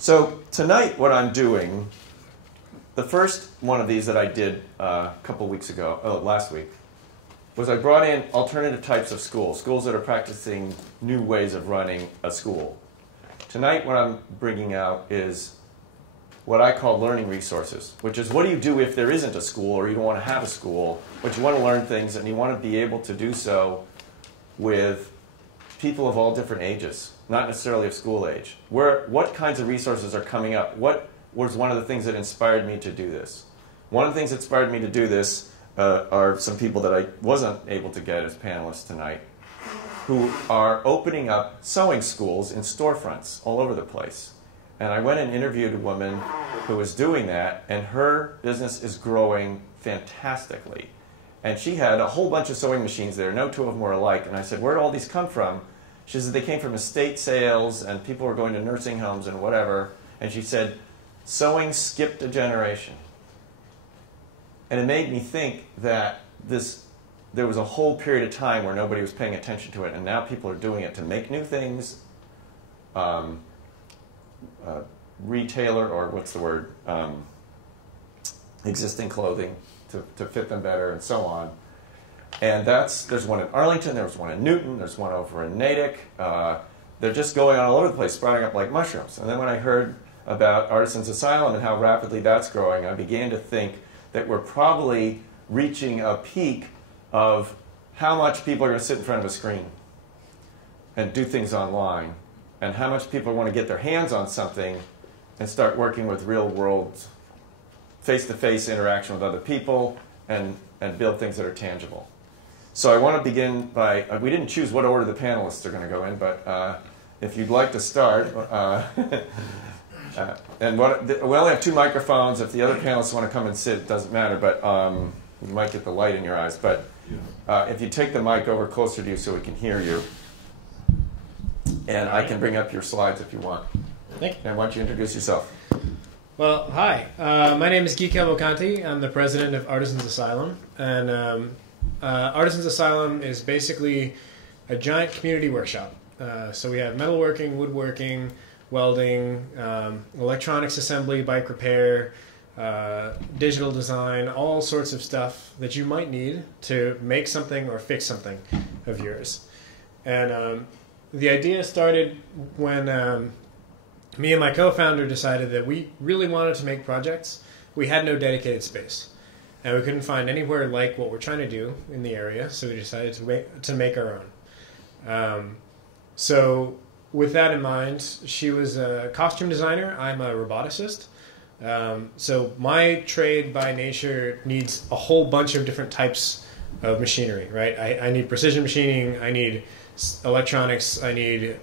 So tonight what I'm doing, the first one of these that I did a couple weeks ago, last week, was I brought in alternative types of schools that are practicing new ways of running a school. Tonight what I'm bringing out is what I call learning resources, which is what do you do if there isn't a school or you don't want to have a school, but you want to learn things and you want to be able to do so with people of all different ages, not necessarily of school age. What kinds of resources are coming up? What was one of the things that inspired me to do this? One of the things that inspired me to do this are some people that I wasn't able to get as panelists tonight, who are opening up sewing schools in storefronts all over the place. And I went and interviewed a woman who was doing that, and her business is growing fantastically. And she had a whole bunch of sewing machines there. No two of them were alike. And I said, where did all these come from? She said they came from estate sales, and people were going to nursing homes and whatever. And she said, sewing skipped a generation. And it made me think that there was a whole period of time where nobody was paying attention to it, and now people are doing it to make new things, retailer, or what's the word, existing clothing to fit them better, and so on. And there's one in Arlington, there's one in Newton, there's one over in Natick. They're just going on all over the place, sprouting up like mushrooms. And then when I heard about Artisan's Asylum and how rapidly that's growing, I began to think that we're probably reaching a peak of how much people are going to sit in front of a screen and do things online, and how much people want to get their hands on something and start working with real-world, face-to-face interaction with other people and build things that are tangible. So I want to begin by, we didn't choose what order the panelists are going to go in, but if you'd like to start, and we only have 2 microphones. If the other panelists want to come and sit, it doesn't matter, but you might get the light in your eyes. But if you take the mic over closer to you so we can hear you, and I can bring up your slides if you want. Thank you. And why don't you introduce yourself? Well, hi. My name is Guy Cavalcanti. I'm the president of Artisan's Asylum. And Artisan's Asylum is basically a giant community workshop. So we have metalworking, woodworking, welding, electronics assembly, bike repair, digital design, all sorts of stuff that you might need to make something or fix something of yours. And the idea started when me and my co-founder decided that we really wanted to make projects. We had no dedicated space, and we couldn't find anywhere like what we're trying to do in the area, so we decided to make our own. So with that in mind, she was a costume designer. I'm a roboticist. So my trade by nature needs a whole bunch of different types of machinery, right? I need precision machining, I need electronics, I need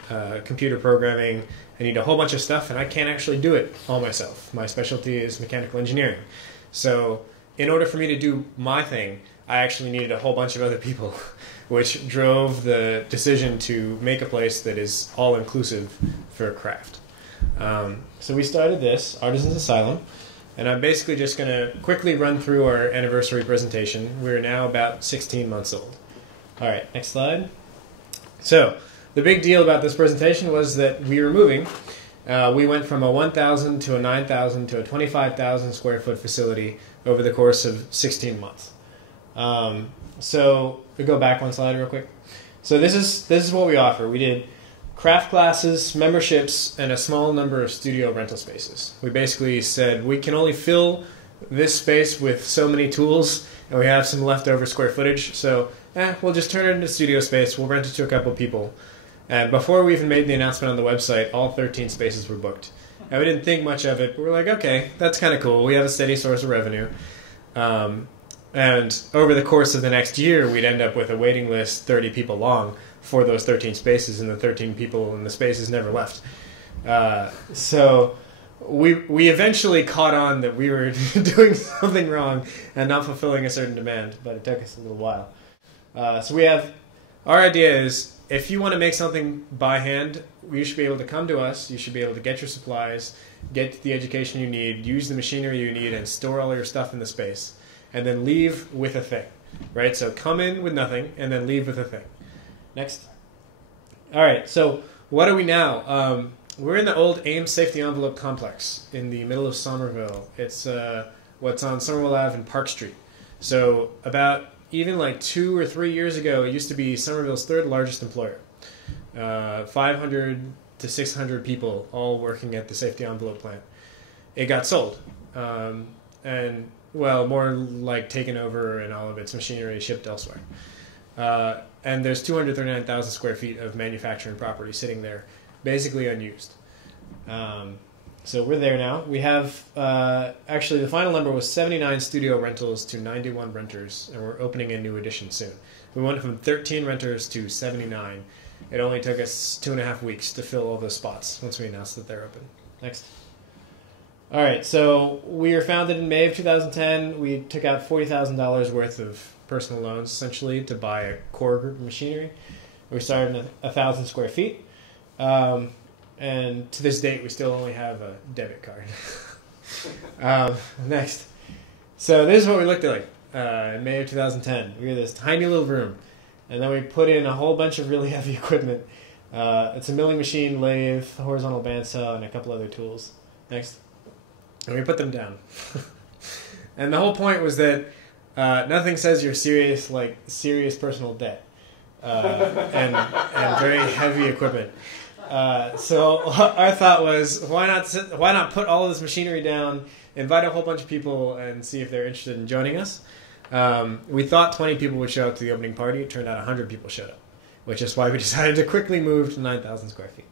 computer programming, I need a whole bunch of stuff, and I can't actually do it all myself. My specialty is mechanical engineering. So in order for me to do my thing, I actually needed a whole bunch of other people, which drove the decision to make a place that is all-inclusive for craft. So we started this, Artisan's Asylum, and I'm basically just going to quickly run through our anniversary presentation. We're now about 16 months old. All right, next slide. So the big deal about this presentation was that we were moving. We went from a 1,000 to a 9,000 to a 25,000 square foot facility over the course of 16 months. So we go back one slide real quick. So this is what we offer. We did craft classes, memberships, and a small number of studio rental spaces. We basically said we can only fill this space with so many tools, and we have some leftover square footage, so we'll just turn it into studio space. We'll rent it to a couple people. And before we even made the announcement on the website, all 13 spaces were booked. And we didn't think much of it, but we're like, okay, that's kind of cool. We have a steady source of revenue. And over the course of the next year, we'd end up with a waiting list 30 people long for those 13 spaces, and the 13 people in the spaces never left. So we eventually caught on that we were doing something wrong and not fulfilling a certain demand, but it took us a little while. So our idea is, if you want to make something by hand, you should be able to come to us. You should be able to get your supplies, get the education you need, use the machinery you need, and store all your stuff in the space, and then leave with a thing, right? So come in with nothing and then leave with a thing. Next. All right, so what are we now? We're in the old Ames Safety Envelope Complex in the middle of Somerville. It's what's on Somerville Ave and Park Street. So about even like 2 or 3 years ago, it used to be Somerville's third largest employer. 500 to 600 people all working at the Safety Envelope plant. It got sold. And, well, more like taken over and all of its machinery shipped elsewhere. And there's 239,000 square feet of manufacturing property sitting there, basically unused. So we're there now. We have, actually, the final number was 79 studio rentals to 91 renters, and we're opening a new addition soon. We went from 13 renters to 79. It only took us 2.5 weeks to fill all those spots once we announced that they're open. Next. All right, so we were founded in May of 2010. We took out $40,000 worth of personal loans, essentially, to buy a core group of machinery. We started at 1,000 square feet. And to this date, we still only have a debit card. Next. So this is what we looked like in May of 2010. We were this tiny little room. And then we put in a whole bunch of really heavy equipment. It's a milling machine, lathe, horizontal bandsaw, and a couple other tools. Next. And we put them down. And the whole point was that nothing says you're serious like serious personal debt and very heavy equipment. So our thought was, why not put all of this machinery down, invite a whole bunch of people, and see if they're interested in joining us. We thought 20 people would show up to the opening party. It turned out 100 people showed up, which is why we decided to quickly move to 9,000 square feet.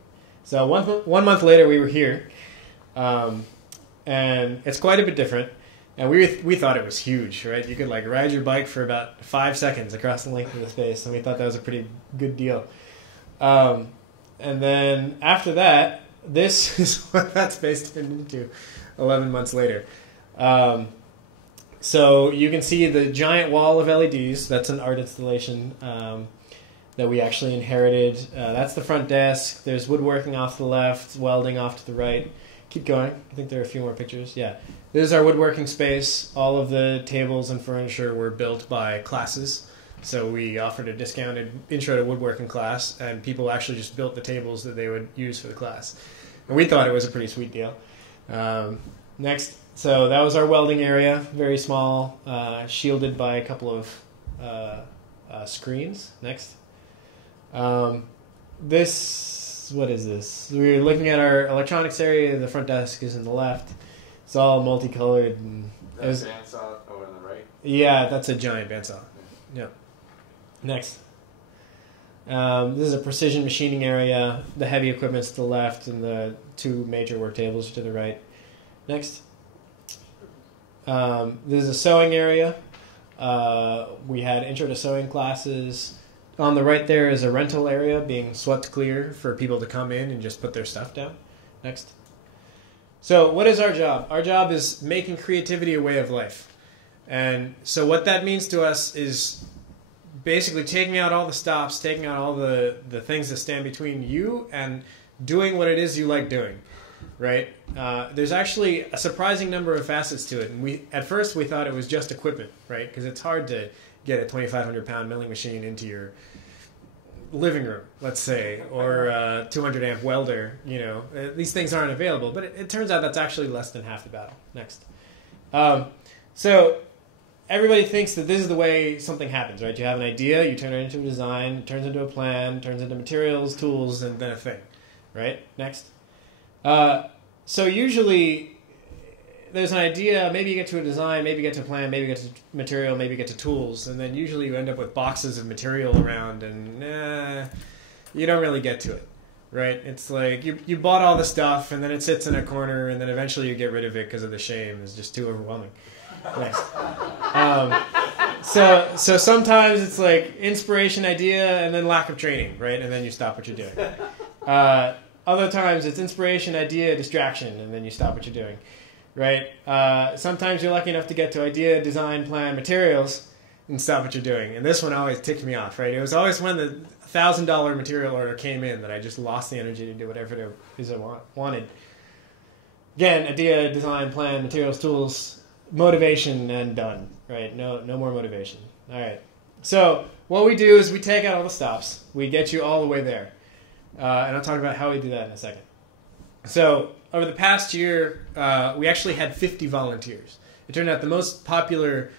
So one month later, we were here. And it's quite a bit different. And we thought it was huge, right? You could like ride your bike for about 5 seconds across the length of the space, and we thought that was a pretty good deal. And then after that, this is what that space turned into 11 months later. So you can see the giant wall of LEDs. That's an art installation that we actually inherited. That's the front desk. There's woodworking off to the left, welding off to the right. Keep going. I think there are a few more pictures. Yeah. This is our woodworking space. All of the tables and furniture were built by classes. So we offered a discounted intro to woodworking class, and people actually just built the tables that they would use for the class. And we thought it was a pretty sweet deal. Next. So that was our welding area. Very small, shielded by a couple of screens. Next. What is this? We're looking at our electronics area. The front desk is in the left. It's all multicolored. And that's a bandsaw over on the right? Yeah, that's a giant bandsaw. Yeah. Next. This is a precision machining area. The heavy equipment's to the left, and the 2 major work tables to the right. Next. This is a sewing area. We had intro to sewing classes. On the right there is a rental area being swept clear for people to come in and just put their stuff down. Next. So what is our job? Our job is making creativity a way of life. And so what that means to us is basically taking out all the stops, taking out all the things that stand between you and doing what it is you like doing, right? There's actually a surprising number of facets to it. And at first we thought it was just equipment, right? Because it's hard to get a 2,500-pound milling machine into your living room, let's say, or a 200-amp welder. You know, these things aren't available. But it turns out that's actually less than half the battle. Next. So everybody thinks that this is the way something happens, right? You have an idea, you turn it into a design, it turns into a plan, turns into materials, tools, and then a thing, right? Next. So usually there's an idea, maybe you get to a design, maybe you get to a plan, maybe you get to material, maybe you get to tools, and then usually you end up with boxes of material around, and you don't really get to it, right? It's like you bought all the stuff, and then it sits in a corner, and then eventually you get rid of it because of the shame. It's just too overwhelming. Next. So sometimes it's like inspiration, idea, and then lack of training, right? And then you stop what you're doing. Other times it's inspiration, idea, distraction, and then you stop what you're doing. Right? Sometimes you're lucky enough to get to idea, design, plan, materials, and stop what you're doing. And this one always ticked me off, right? It was always when the $1,000 material order came in that I just lost the energy to do whatever it is I wanted. Again, idea, design, plan, materials, tools, motivation, and done. Right? No more motivation. All right. So what we do is we take out all the stops. We get you all the way there. And I'll talk about how we do that in a second. So over the past year, we actually had 50 volunteers. It turned out the most popular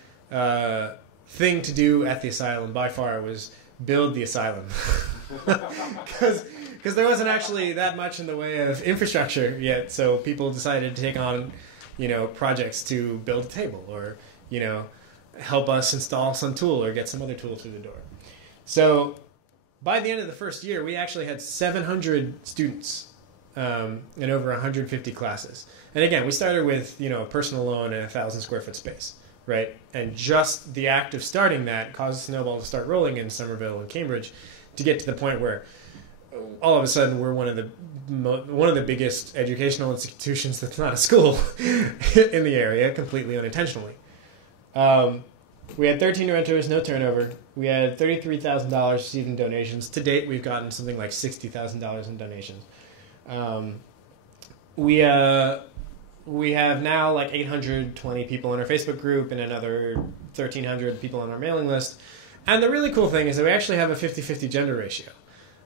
thing to do at the asylum by far was build the asylum. Because there wasn't actually that much in the way of infrastructure yet, so people decided to take on, projects to build a table or, help us install some tool or get some other tool through the door. So by the end of the first year, we actually had 700 students in over 150 classes. And again, we started with, a personal loan and a 1,000 square foot space, right? And just the act of starting that caused a snowball to start rolling in Somerville and Cambridge to get to the point where all of a sudden we're one of the biggest educational institutions that's not a school in the area, completely unintentionally. We had 13 renters, no turnover. We had $33,000 received in donations. To date, we've gotten something like $60,000 in donations. We have now like 820 people in our Facebook group and another 1,300 people on our mailing list. And the really cool thing is that we actually have a 50-50 gender ratio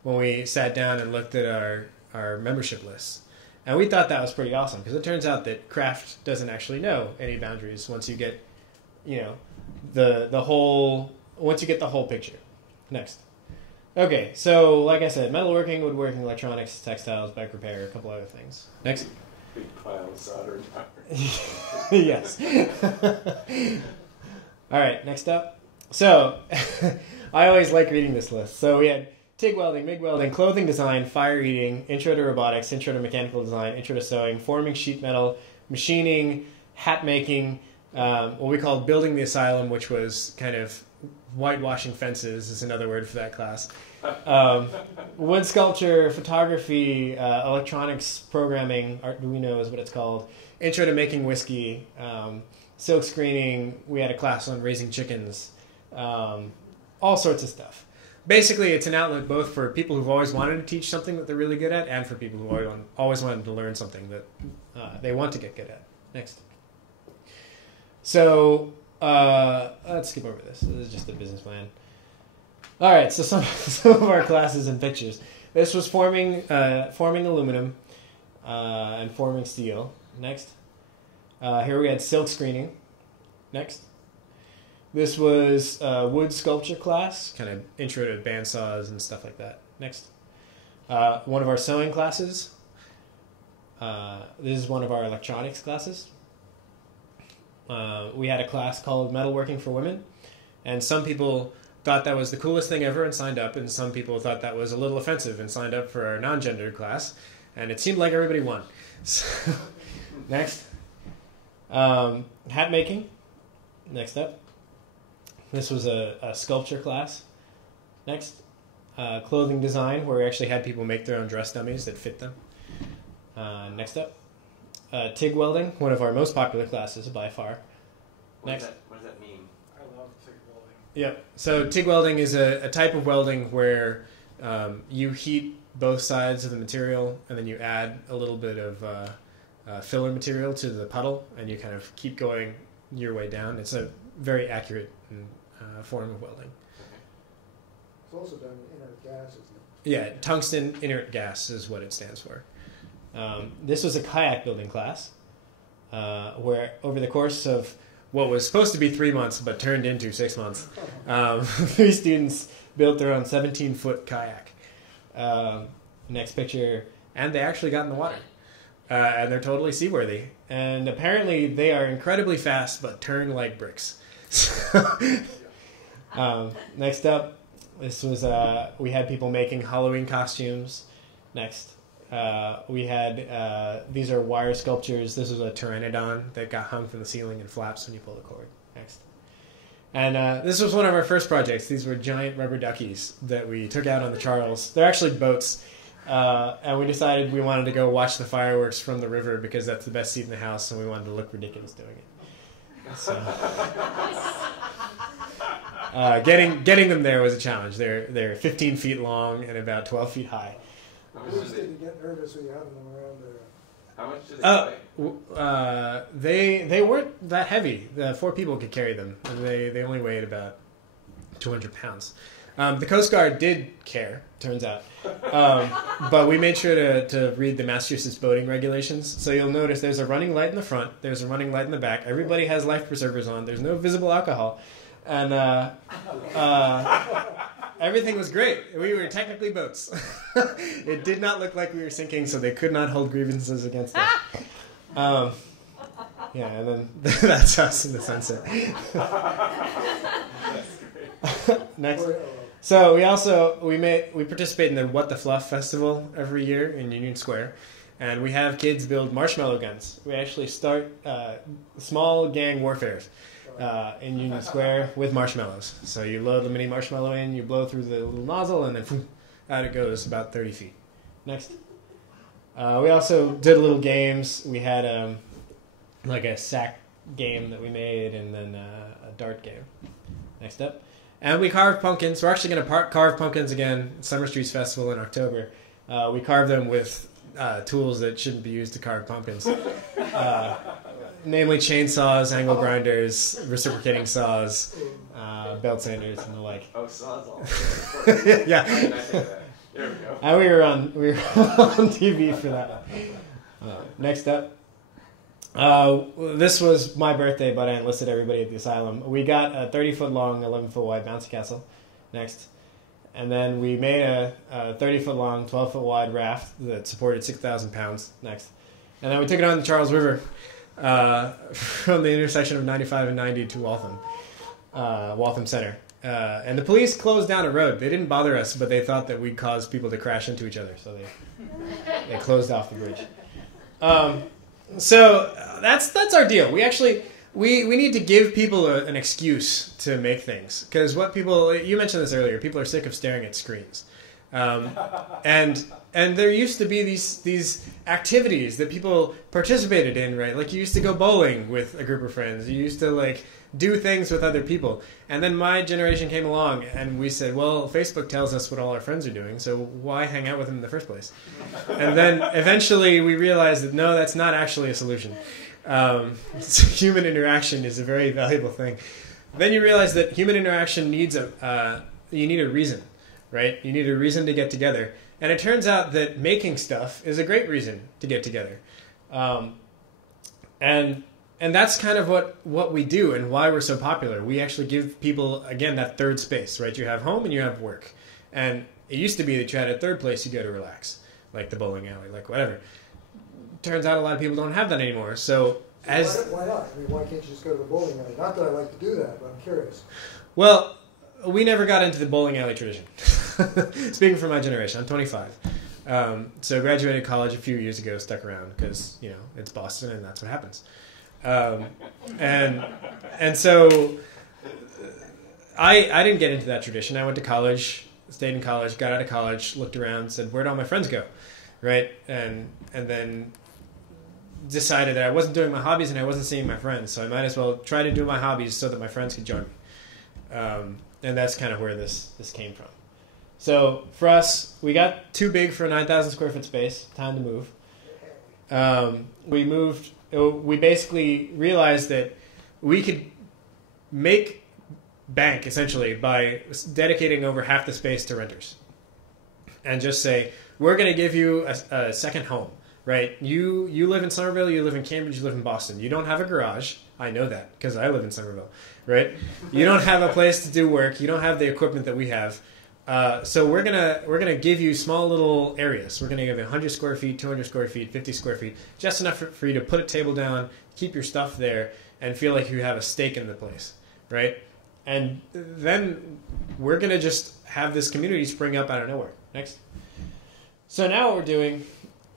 when we sat down and looked at our membership lists. And we thought that was pretty awesome because it turns out that craft doesn't actually know any boundaries once you get, once you get the whole picture. Next. Okay, so like I said, metalworking, woodworking, electronics, textiles, bike repair, a couple other things. Next. Big pile of solder. Yes. All right, next up. So, I always like reading this list. So we had TIG welding, MIG welding, clothing design, fire eating, intro to robotics, intro to mechanical design, intro to sewing, forming sheet metal, machining, hat making, what we called building the asylum, which was kind of whitewashing fences is another word for that class. Wood sculpture, photography, electronics programming, Arduino is what it's called, intro to making whiskey, silk screening, we had a class on raising chickens, all sorts of stuff. Basically, it's an outlet both for people who've always wanted to teach something that they're really good at and for people who always wanted to learn something that they want to get good at. Next. So, let's skip over this. This is just a business plan. All right, so some of our classes and pictures. This was forming aluminum and forming steel. Next. Here we had silk screening. Next. This was wood sculpture class, kind of intro to bandsaws and stuff like that. Next. One of our sewing classes. This is one of our electronics classes. We had a class called Metalworking for Women, and some people thought that was the coolest thing ever and signed up, and some people thought that was a little offensive and signed up for our non-gendered class, and it seemed like everybody won. So, next. Hat making. Next up. This was a sculpture class. Next. Clothing design, where we actually had people make their own dress dummies that fit them. Next up. TIG welding, one of our most popular classes by far. Next. What does that mean? I love TIG welding. Yep. So TIG welding is a type of welding where you heat both sides of the material and then you add a little bit of filler material to the puddle and you kind of keep going your way down. It's a very accurate form of welding. It's also done in inert gas, isn't it? Yeah, tungsten inert gas is what it stands for. This was a kayak building class where over the course of what was supposed to be 3 months but turned into 6 months, 3 students built their own 17-foot kayak. Next picture, and they actually got in the water. And they're totally seaworthy. And apparently they are incredibly fast but turn like bricks. Next up, this was we had people making Halloween costumes. Next. We had, these are wire sculptures. This was a pteranodon that got hung from the ceiling and flaps when you pull the cord. Next. And this was one of our first projects. These were giant rubber duckies that we took out on the Charles. They're actually boats. And we decided we wanted to go watch the fireworks from the river because that's the best seat in the house, and we wanted to look ridiculous doing it. So, getting them there was a challenge. They're 15 feet long and about 12 feet high. Police didn't get nervous when you had them around there. How much did they weigh? They weren't that heavy. 4 people could carry them, and they only weighed about 200 pounds. The Coast Guard did care, turns out. But we made sure to read the Massachusetts boating regulations. So you'll notice there's a running light in the front, there's a running light in the back. Everybody has life preservers on. There's no visible alcohol. And everything was great. We were technically boats. It did not look like we were sinking, so they could not hold grievances against us. Yeah, and then that's us in the sunset. Next. So we participate in the What the Fluff Festival every year in Union Square, and we have kids build marshmallow guns. We actually start small gang warfares in Union Square with marshmallows. So you load the mini marshmallow in, you blow through the little nozzle, and then out it goes about 30 feet. Next. We also did little games. We had like a sack game that we made, and then a dart game. Next up. And we carved pumpkins. We're actually going to carve pumpkins again at Summer Streets Festival in October. We carved them with tools that shouldn't be used to carve pumpkins. Namely chainsaws, angle grinders, reciprocating saws, belt sanders, and the like. Oh, saws all. Yeah. There we go. And we were on TV for that. Next up. This was my birthday, but I enlisted everybody at the asylum. We got a 30-foot long, 11-foot wide bouncy castle. Next. And then we made a 30-foot long, 12-foot wide raft that supported 6,000 pounds. Next. And then we took it on the Charles River from the intersection of 95 and 90 to Waltham Center. And the police closed down a road. They didn't bother us, but they thought that we'd cause people to crash into each other, so they closed off the bridge. So that's our deal. We actually we need to give people an excuse to make things, because you mentioned this earlier. People are sick of staring at screens, and there used to be these activities that people participated in, right? Like you used to go bowling with a group of friends. You used to do things with other people. And then my generation came along, and we said, well, Facebook tells us what all our friends are doing, so why hang out with them in the first place? And then eventually we realized that no, that's not actually a solution. Human interaction is a very valuable thing. Then you realize that human interaction needs you need a reason, right? You need a reason to get together. And it turns out that making stuff is a great reason to get together. And that's kind of what we do and why we're so popular. We actually give people, again, that third space, right? You have home and you have work. And it used to be that you had a third place you go to relax, like the bowling alley, like whatever. Turns out a lot of people don't have that anymore. So why not? I mean, why can't you just go to the bowling alley? Not that I like to do that, but I'm curious. Well, we never got into the bowling alley tradition. Speaking for my generation, I'm 25. So graduated college a few years ago, stuck around because, it's Boston and that's what happens. And so I didn't get into that tradition. I went to college, stayed in college, got out of college, looked around, said, where'd all my friends go? Right? And then decided that I wasn't doing my hobbies and I wasn't seeing my friends, so I might as well try to do my hobbies so that my friends could join me. And that's kind of where this came from. So for us, we got too big for a 9,000 square foot space. Time to move. We moved. We basically realized that we could make bank, essentially, by dedicating over half the space to renters. And just say, we're going to give you a second home, right? You live in Somerville, you live in Cambridge, you live in Boston. You don't have a garage. I know that, because I live in Somerville, right? You don't have a place to do work. You don't have the equipment that we have. So we're gonna give you small little areas. We're gonna give you 100 square feet, 200 square feet, 50 square feet, just enough for you to put a table down, keep your stuff there, and feel like you have a stake in the place, right? And then we're gonna just have this community spring up out of nowhere. Next. So now what we're doing,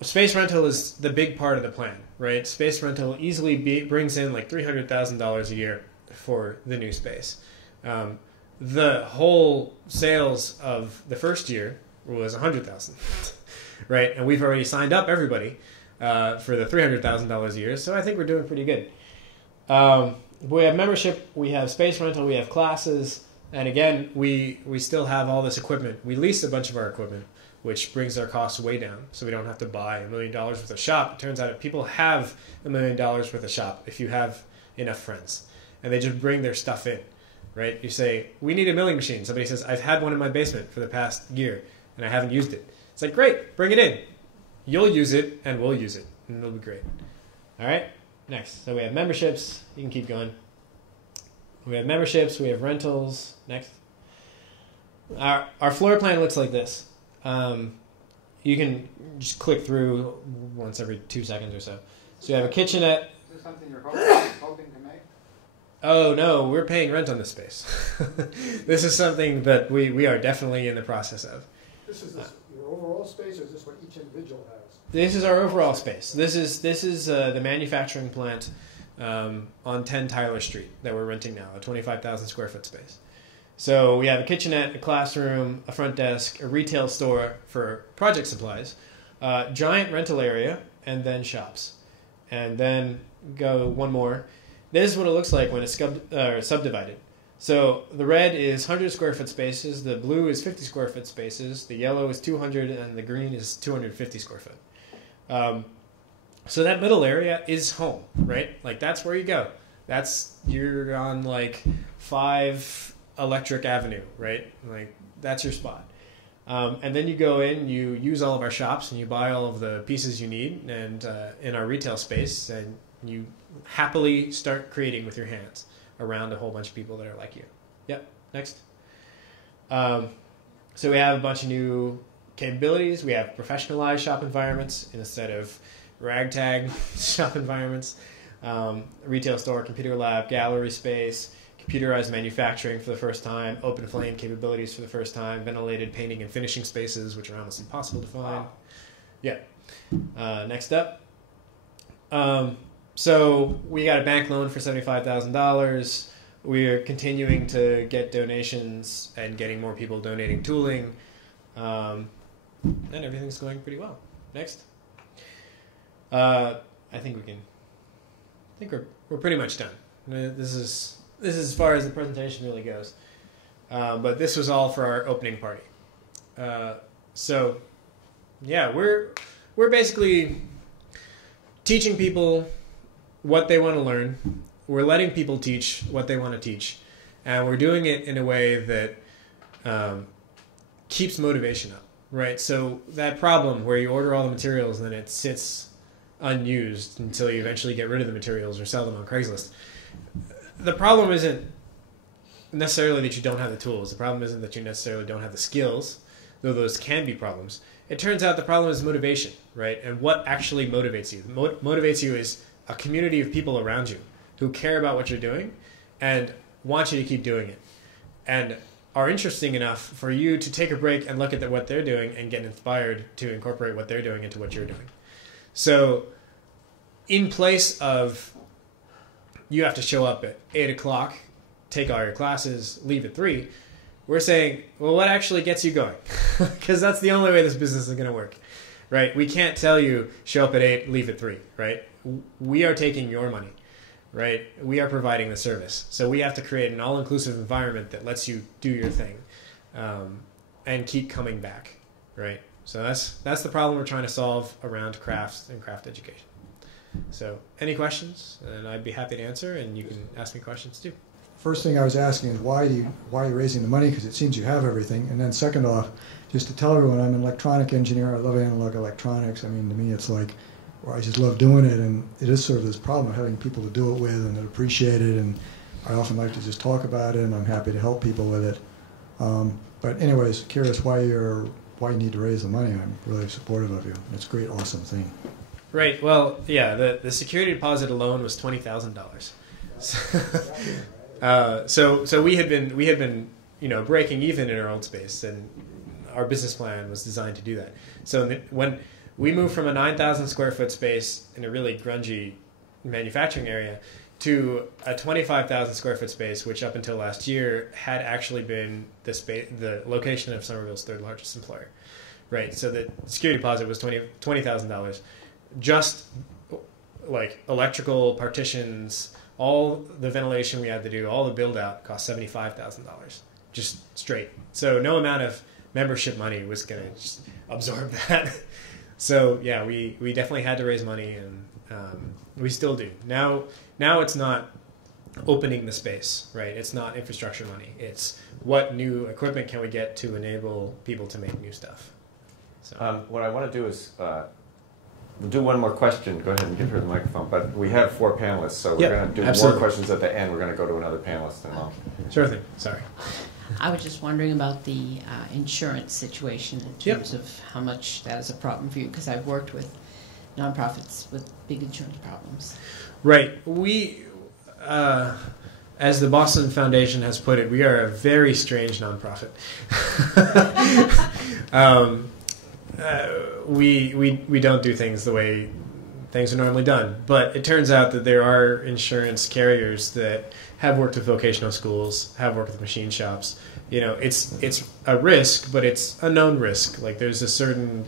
space rental is the big part of the plan, right? Space rental easily brings in like $300,000 a year for the new space. The whole sales of the first year was $100,000, right? And we've already signed up everybody for the $300,000 a year, so I think we're doing pretty good. We have membership, we have space rental, we have classes, and again, we still have all this equipment. We lease a bunch of our equipment, which brings our costs way down, so we don't have to buy $1 million worth of shop. It turns out that people have $1 million worth of shop if you have enough friends, and they just bring their stuff in. right? You say, we need a milling machine. Somebody says, I've had one in my basement for the past year and I haven't used it. It's like, great, bring it in. You'll use it and we'll use it and it'll be great. All right, next. So we have memberships. You can keep going. We have memberships, we have rentals. Next. Our floor plan looks like this. You can just click through once every 2 seconds or so. So you have a kitchenette. Is this something you're hoping to make? Oh no, we're paying rent on this space. This is something that we are definitely in the process of. This is your overall space, or is this what each individual has? This is our overall space. This is the manufacturing plant on 10 Tyler Street that we're renting now, a 25,000 square foot space. So we have a kitchenette, a classroom, a front desk, a retail store for project supplies, giant rental area, and then shops. And then go one more. This is what it looks like when it's subdivided. So the red is 100 square foot spaces, the blue is 50 square foot spaces, the yellow is 200, and the green is 250 square foot. So that middle area is home, right? Like that's where you go. You're on like 5 Electric Avenue, right? Like that's your spot. And then you go in, you use all of our shops, and you buy all of the pieces you need, and in our retail space, and you happily start creating with your hands around a whole bunch of people that are like you. Yep. Next. So we have a bunch of new capabilities. We have professionalized shop environments instead of ragtag shop environments. Retail store, computer lab, gallery space, computerized manufacturing for the first time, open flame capabilities for the first time, ventilated painting and finishing spaces, which are almost impossible to find. Yeah. Next up. So we got a bank loan for $75,000. We're continuing to get donations and getting more people donating tooling. And everything's going pretty well. Next. I think we're pretty much done. This is as far as the presentation really goes. But this was all for our opening party. So yeah, we're basically teaching people what they want to learn. We're letting people teach what they want to teach. And we're doing it in a way that keeps motivation up, right? So that problem where you order all the materials and then it sits unused until you eventually get rid of the materials or sell them on Craigslist. The problem isn't necessarily that you don't have the tools. The problem isn't that you necessarily don't have the skills, though those can be problems. It turns out the problem is motivation, right? And what actually motivates you? Motivates you is a community of people around you who care about what you're doing and want you to keep doing it and are interesting enough for you to take a break and look at what they're doing and get inspired to incorporate what they're doing into what you're doing. So in place of you have to show up at 8 o'clock, take all your classes, leave at 3, we're saying, well, what actually gets you going? Because that's the only way this business is going to work, right? We can't tell you show up at 8, leave at 3, right? We are taking your money, right? We are providing the service. So we have to create an all-inclusive environment that lets you do your thing and keep coming back, right? So that's the problem we're trying to solve around crafts and craft education. So any questions? And I'd be happy to answer, and you can ask me questions too. First thing I was asking is why are you raising the money? Because it seems you have everything. And then second off, just to tell everyone, I'm an electronic engineer. I love analog electronics. I mean, to me, it's like, well, I just love doing it. And it is sort of this problem of having people to do it with and that appreciate it. And I often like to just talk about it, and I'm happy to help people with it. But anyways, curious why you need to raise the money. I'm really supportive of you. It's a great, awesome thing. Right. Well, yeah. The security deposit alone was $20,000. So we had been breaking even in our old space, and our business plan was designed to do that. So when we moved from a 9,000 square foot space in a really grungy manufacturing area to a 25,000 square foot space, which up until last year had actually been the location of Somerville's third largest employer, right? So the security deposit was $20,000, just like electrical partitions. All the ventilation we had to do, all the build out cost $75,000, just straight. So no amount of membership money was going to just absorb that. So yeah, we definitely had to raise money, and we still do. Now it's not opening the space, right? It's not infrastructure money. It's what new equipment can we get to enable people to make new stuff. So. What I want to do is we'll do one more question. Go ahead and give her the microphone. But we have 4 panelists, so we're going to do more questions at the end. We're going to go to another panelist. And Sure thing. Sorry. I was just wondering about the insurance situation in terms of how much that is a problem for you, because I've worked with nonprofits with big insurance problems. Right. We, as the Boston Foundation has put it, we are a very strange nonprofit. We don't do things the way things are normally done. But it turns out that there are insurance carriers that have worked with vocational schools, have worked with machine shops. You know, it's a risk, but it's a known risk. Like there's a certain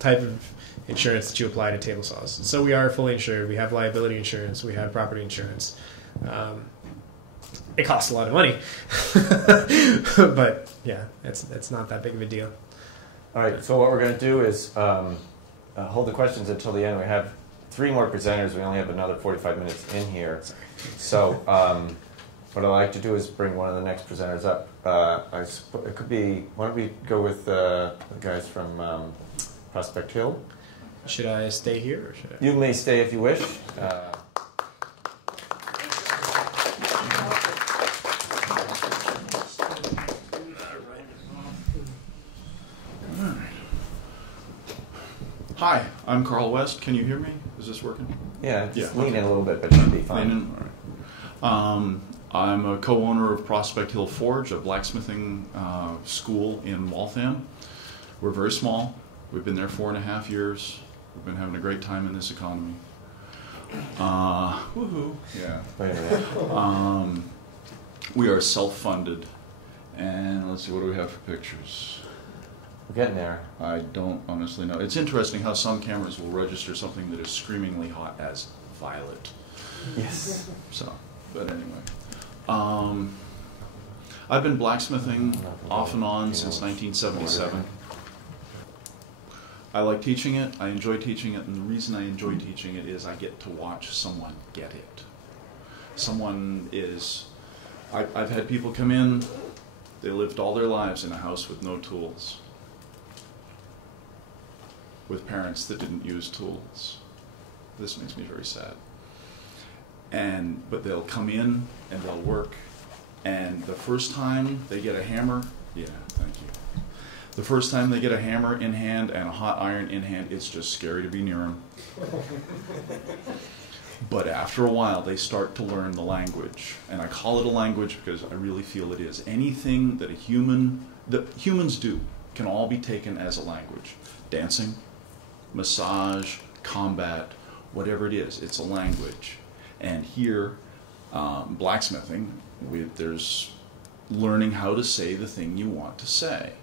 type of insurance that you apply to table saws. So we are fully insured. We have liability insurance. We have property insurance. It costs a lot of money, but yeah, it's not that big of a deal. all right. So what we're going to do is hold the questions until the end. We have 3 more presenters. We only have another 45 minutes in here. Sorry. So what I'd like to do is bring one of the next presenters up. It could be. Why don't we go with the guys from Prospect Hill? Should I stay here or should I? You may stay if you wish. Hi, I'm Carl West. Can you hear me? Is this working? Yeah, just Yeah, lean okay. in a little bit, but it should be fine. Lean in? All right. I'm a co-owner of Prospect Hill Forge, a blacksmithing school in Waltham. We're very small. We've been there 4.5 years. We've been having a great time in this economy. Woohoo! Yeah. Wait a minute. We are self-funded, and let's see, what do we have for pictures? We're getting there. I don't honestly know. It's interesting how some cameras will register something that is screamingly hot as violet. Yes. So, but anyway. I've been blacksmithing off and on since 1977. I like teaching it, I enjoy teaching it, and the reason I enjoy teaching it is I get to watch someone get it. I've had people come in, they lived all their lives in a house with no tools, with parents that didn't use tools. This makes me very sad. But they'll come in and they'll work, and the first time they get a hammer, yeah, thank you. The first time they get a hammer in hand and a hot iron in hand, it's just scary to be near them. But after a while, they start to learn the language. And I call it a language because I really feel it is. Anything that humans do can all be taken as a language. Dancing, massage, combat, whatever it is, it's a language. And here, blacksmithing, there's learning how to say the thing you want to say.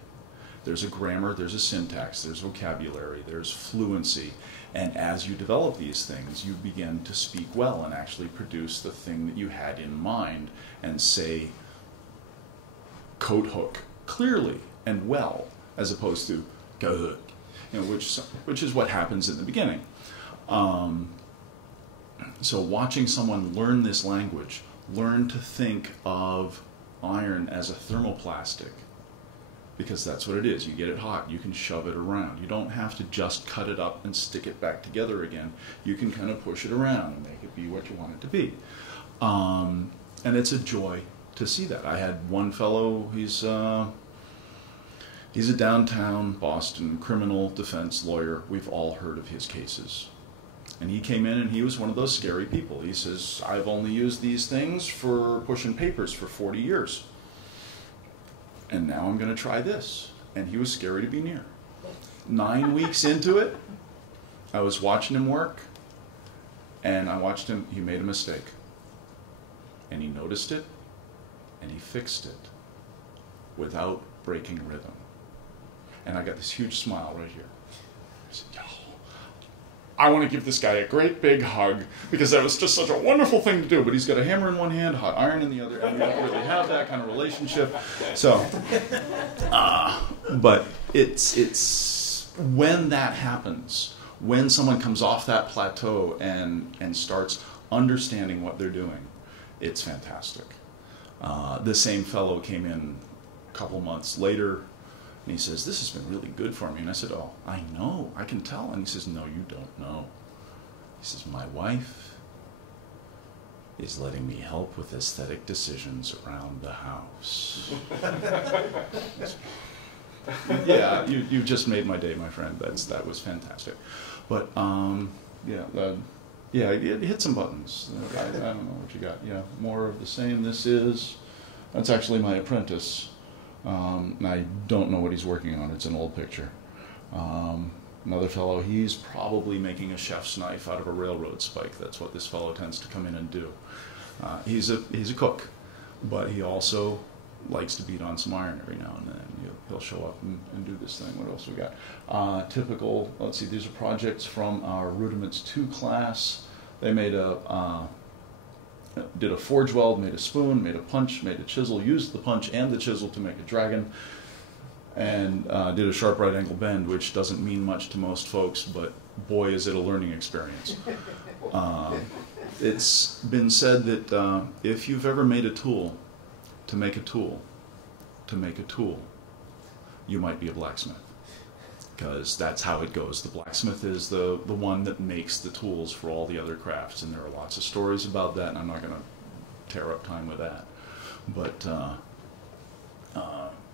There's a grammar, there's a syntax, there's vocabulary, there's fluency. And as you develop these things, you begin to speak well and actually produce the thing that you had in mind and say coat hook clearly and well, as opposed to go hook, which is what happens in the beginning. So watching someone learn this language, learn to think of iron as a thermoplastic, because that's what it is. You get it hot, you can shove it around. You don't have to just cut it up and stick it back together again. You can kind of push it around and make it be what you want it to be. And it's a joy to see that. I had one fellow, he's a downtown Boston criminal defense lawyer. We've all heard of his cases. And he came in and he was one of those scary people. He says, I've only used these things for pushing papers for 40 years. And now I'm going to try this. And he was scary to be near. 9 weeks into it, I was watching him work, and I watched him, he made a mistake. And he noticed it, and he fixed it without breaking rhythm. And I got this huge smile right here. I said, I want to give this guy a great big hug, because that was just such a wonderful thing to do. But he's got a hammer in one hand, hot iron in the other, and we don't really have that kind of relationship. So, but it's when that happens, when someone comes off that plateau and starts understanding what they're doing, it's fantastic. The same fellow came in a couple months later, and he says, "This has been really good for me." And I said, "Oh, I know, I can tell." And he says, "No, you don't know." He says, "My wife is letting me help with aesthetic decisions around the house." Yeah, you just made my day, my friend. That was fantastic. But yeah, it hit some buttons. I don't know what you got. Yeah, more of the same. That's actually my apprentice. I don't know what he's working on. It's an old picture. Another fellow, he's probably making a chef's knife out of a railroad spike. That's what this fellow tends to come in and do. He's a cook, but he also likes to beat on some iron every now and then. He'll show up and do this thing. What else we got? Typical, let's see, these are projects from our Rudiments 2 class. They made did a forge weld, made a spoon, made a punch, made a chisel, used the punch and the chisel to make a dragon, and did a sharp right angle bend, which doesn't mean much to most folks, but boy is it a learning experience. It's been said that if you've ever made a tool, to make a tool, you might be a blacksmith, because that's how it goes. The blacksmith is the one that makes the tools for all the other crafts, and there are lots of stories about that, and I'm not going to tear up time with that. But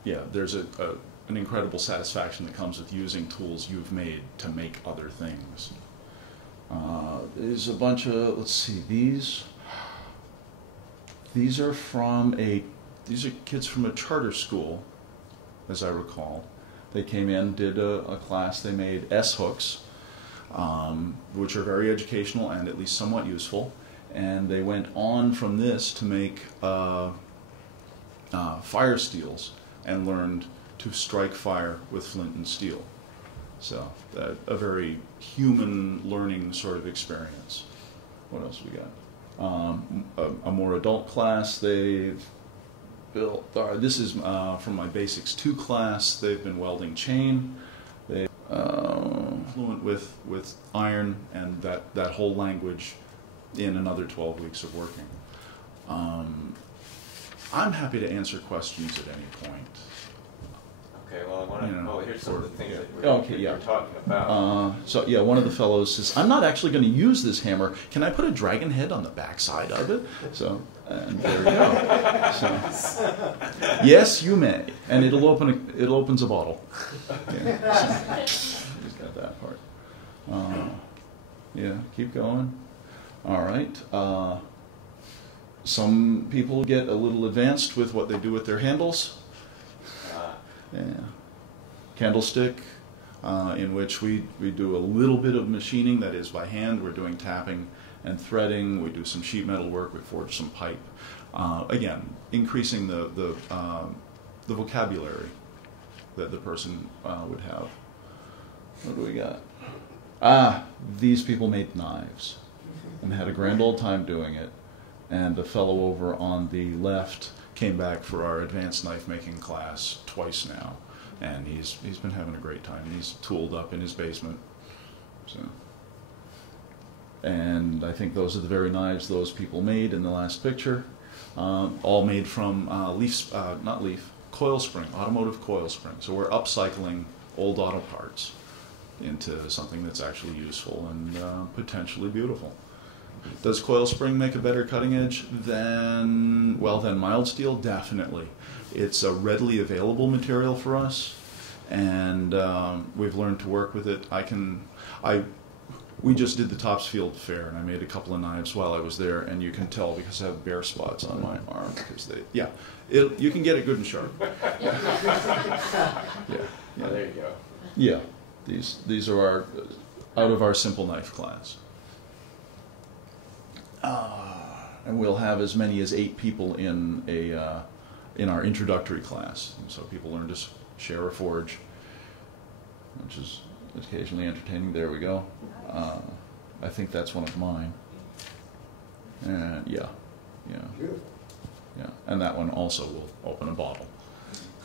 yeah, there's an incredible satisfaction that comes with using tools you've made to make other things. There's a bunch of, let's see, these are kids from a charter school, as I recall. They came in, did a class, they made S-hooks, which are very educational and at least somewhat useful, and they went on from this to make fire steels and learned to strike fire with flint and steel. So a very human learning sort of experience. What else we got? A more adult class, they've built, this is from my Basics 2 class. They've been welding chain. They fluent with iron and that whole language in another 12 weeks of working. I'm happy to answer questions at any point. Okay, well, I want to. Here's some of the things that you're talking about. So yeah, one of the fellows says, "I'm not actually going to use this hammer. Can I put a dragon head on the back side of it?" So, and there you go. So, yes, you may, and it opens a bottle. Yeah, so, he's got that part. Yeah, keep going. All right. Some people get a little advanced with what they do with their handles. Yeah. Candlestick, in which we do a little bit of machining, that is by hand. We're doing tapping and threading. We do some sheet metal work. We forge some pipe. Again, increasing the vocabulary that the person would have. What do we got? These people made knives and had a grand old time doing it. And the fellow over on the left came back for our advanced knife making class twice now, and he's been having a great time. He's tooled up in his basement. So, and I think those are the very knives those people made in the last picture, all made from coil spring, automotive coil spring. So we're upcycling old auto parts into something that's actually useful and potentially beautiful. Does coil spring make a better cutting edge than mild steel? Definitely. It's a readily available material for us, and we've learned to work with it. We just did the Topsfield Fair, and I made a couple of knives while I was there, and you can tell because I have bare spots on my arm because you can get it good and sharp. Yeah. Oh, there you go. Yeah, these are out of our simple knife class. And we'll have as many as 8 people in our introductory class, and so people learn to share a forge, which is occasionally entertaining. There we go. I think that's one of mine. And yeah, and that one also will open a bottle.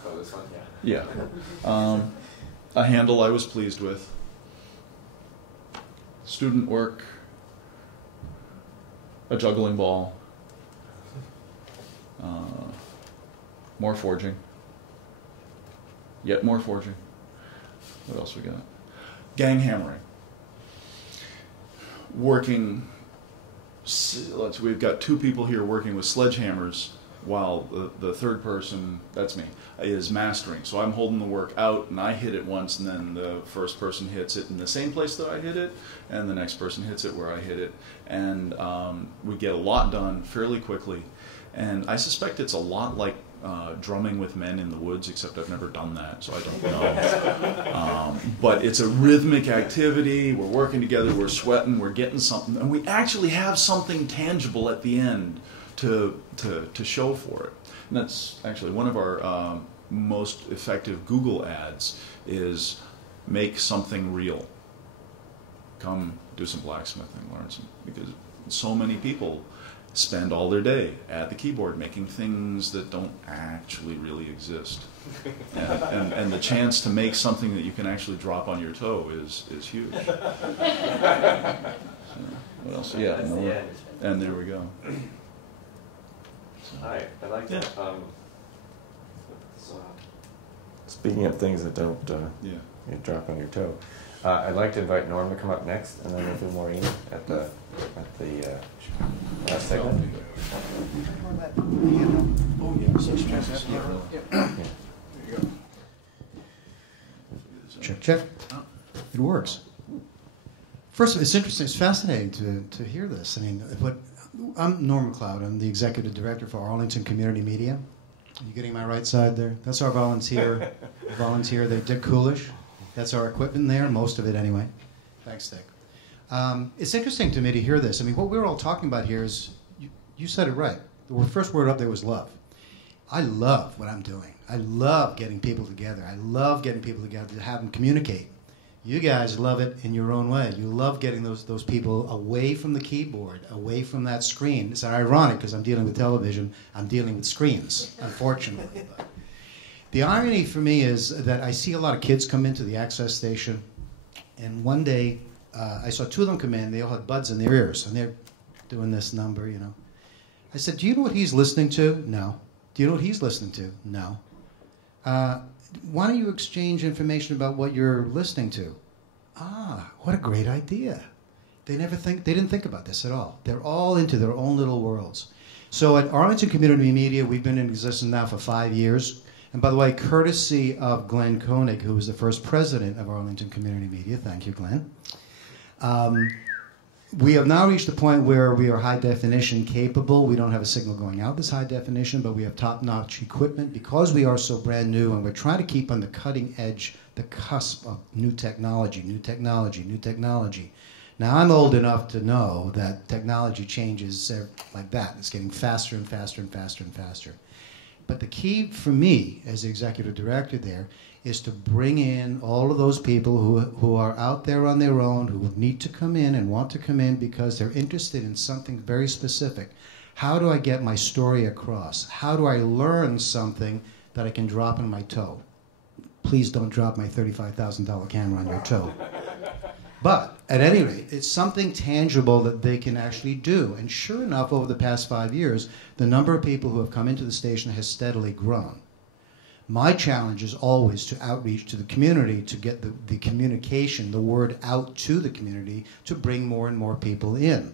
Oh, this one, yeah. Yeah. A handle I was pleased with. Student work. A juggling ball. More forging. Yet more forging. What else we got? Gang hammering. We've got 2 people here working with sledgehammers while the third person, that's me, is mastering. So I'm holding the work out and I hit it once and then the first person hits it in the same place that I hit it and the next person hits it where I hit it. And we get a lot done fairly quickly. And I suspect it's a lot like drumming with men in the woods, except I've never done that, so I don't know. But it's a rhythmic activity. We're working together, we're sweating, we're getting something, and we actually have something tangible at the end to show for it. And that's actually one of our most effective Google ads is make something real. Come do some blacksmithing, learn some, because so many people spend all their day at the keyboard making things that don't actually really exist. And the chance to make something that you can actually drop on your toe is huge. So, what else? Yeah, and there we go. Hi, I like that. Speaking of things that don't you drop on your toe, I'd like to invite Norm to come up next, and then we'll do Maureen at the last segment. Oh yeah. Check, check. It works. First, it's interesting. It's fascinating to hear this. I mean, I'm Norm McLeod. I'm the executive director for Arlington Community Media. Are you getting my right side there? That's our volunteer. They're Dick Coolish. That's our equipment there, most of it anyway. Thanks, Dick. It's interesting to me to hear this. I mean, what we're all talking about here is, you said it right. The first word up there was love. I love what I'm doing. I love getting people together. I love getting people together to have them communicate. You guys love it in your own way. You love getting those people away from the keyboard, away from that screen. It's ironic because I'm dealing with television. I'm dealing with screens, unfortunately. But the irony for me is that I see a lot of kids come into the access station, and one day I saw 2 of them come in. They all had buds in their ears, and they're doing this number, you know. I said, do you know what he's listening to? No. Do you know what he's listening to? No. Why don't you exchange information about what you're listening to? Ah, what a great idea. They didn't think about this at all. They're all into their own little worlds. So at Arlington Community Media, we've been in existence now for 5 years. And by the way, courtesy of Glenn Koenig, who was the first president of Arlington Community Media, thank you, Glenn. We have now reached the point where we are high definition capable. We don't have a signal going out this high definition, but we have top-notch equipment because we are so brand new, and we're trying to keep on the cutting edge, the cusp of new technology, new technology, new technology. Now, I'm old enough to know that technology changes like that. It's getting faster and faster and faster and faster. But the key for me as the executive director there is to bring in all of those people who are out there on their own, who need to come in and want to come in because they're interested in something very specific. How do I get my story across? How do I learn something that I can drop on my toe? Please don't drop my $35,000 camera on your toe. But at any rate, it's something tangible that they can actually do. And sure enough, over the past 5 years, the number of people who have come into the station has steadily grown. My challenge is always to outreach to the community, to get the communication, the word out to the community, to bring more and more people in.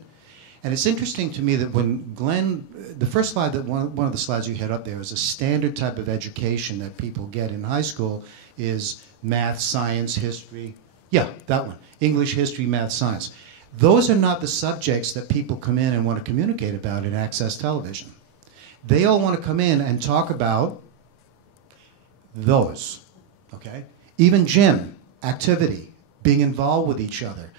And it's interesting to me that when Glenn, the first slide, that one of the slides you had up there is a standard type of education that people get in high school is math, science, history. Yeah, that one. English, history, math, science. Those are not the subjects that people come in and want to communicate about in access television. They all want to come in and talk about those, okay? Even gym, activity, being involved with each other,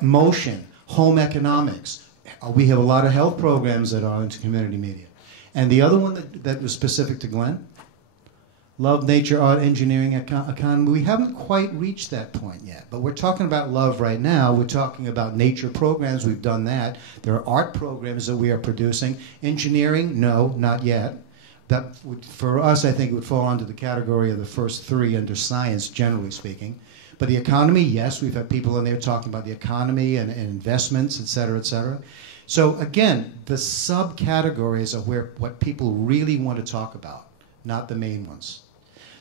motion, home economics. We have a lot of health programs at Arlington Community Media. And the other one that was specific to Glenn, love, nature, art, engineering, economy. We haven't quite reached that point yet, but we're talking about love right now. We're talking about nature programs. We've done that. There are art programs that we are producing. Engineering, no, not yet. That would, for us, I think it would fall under the category of the first 3 under science, generally speaking. But the economy, yes, we've had people in there talking about the economy and investments, et cetera, et cetera. So again, the subcategories are what people really want to talk about. not the main ones.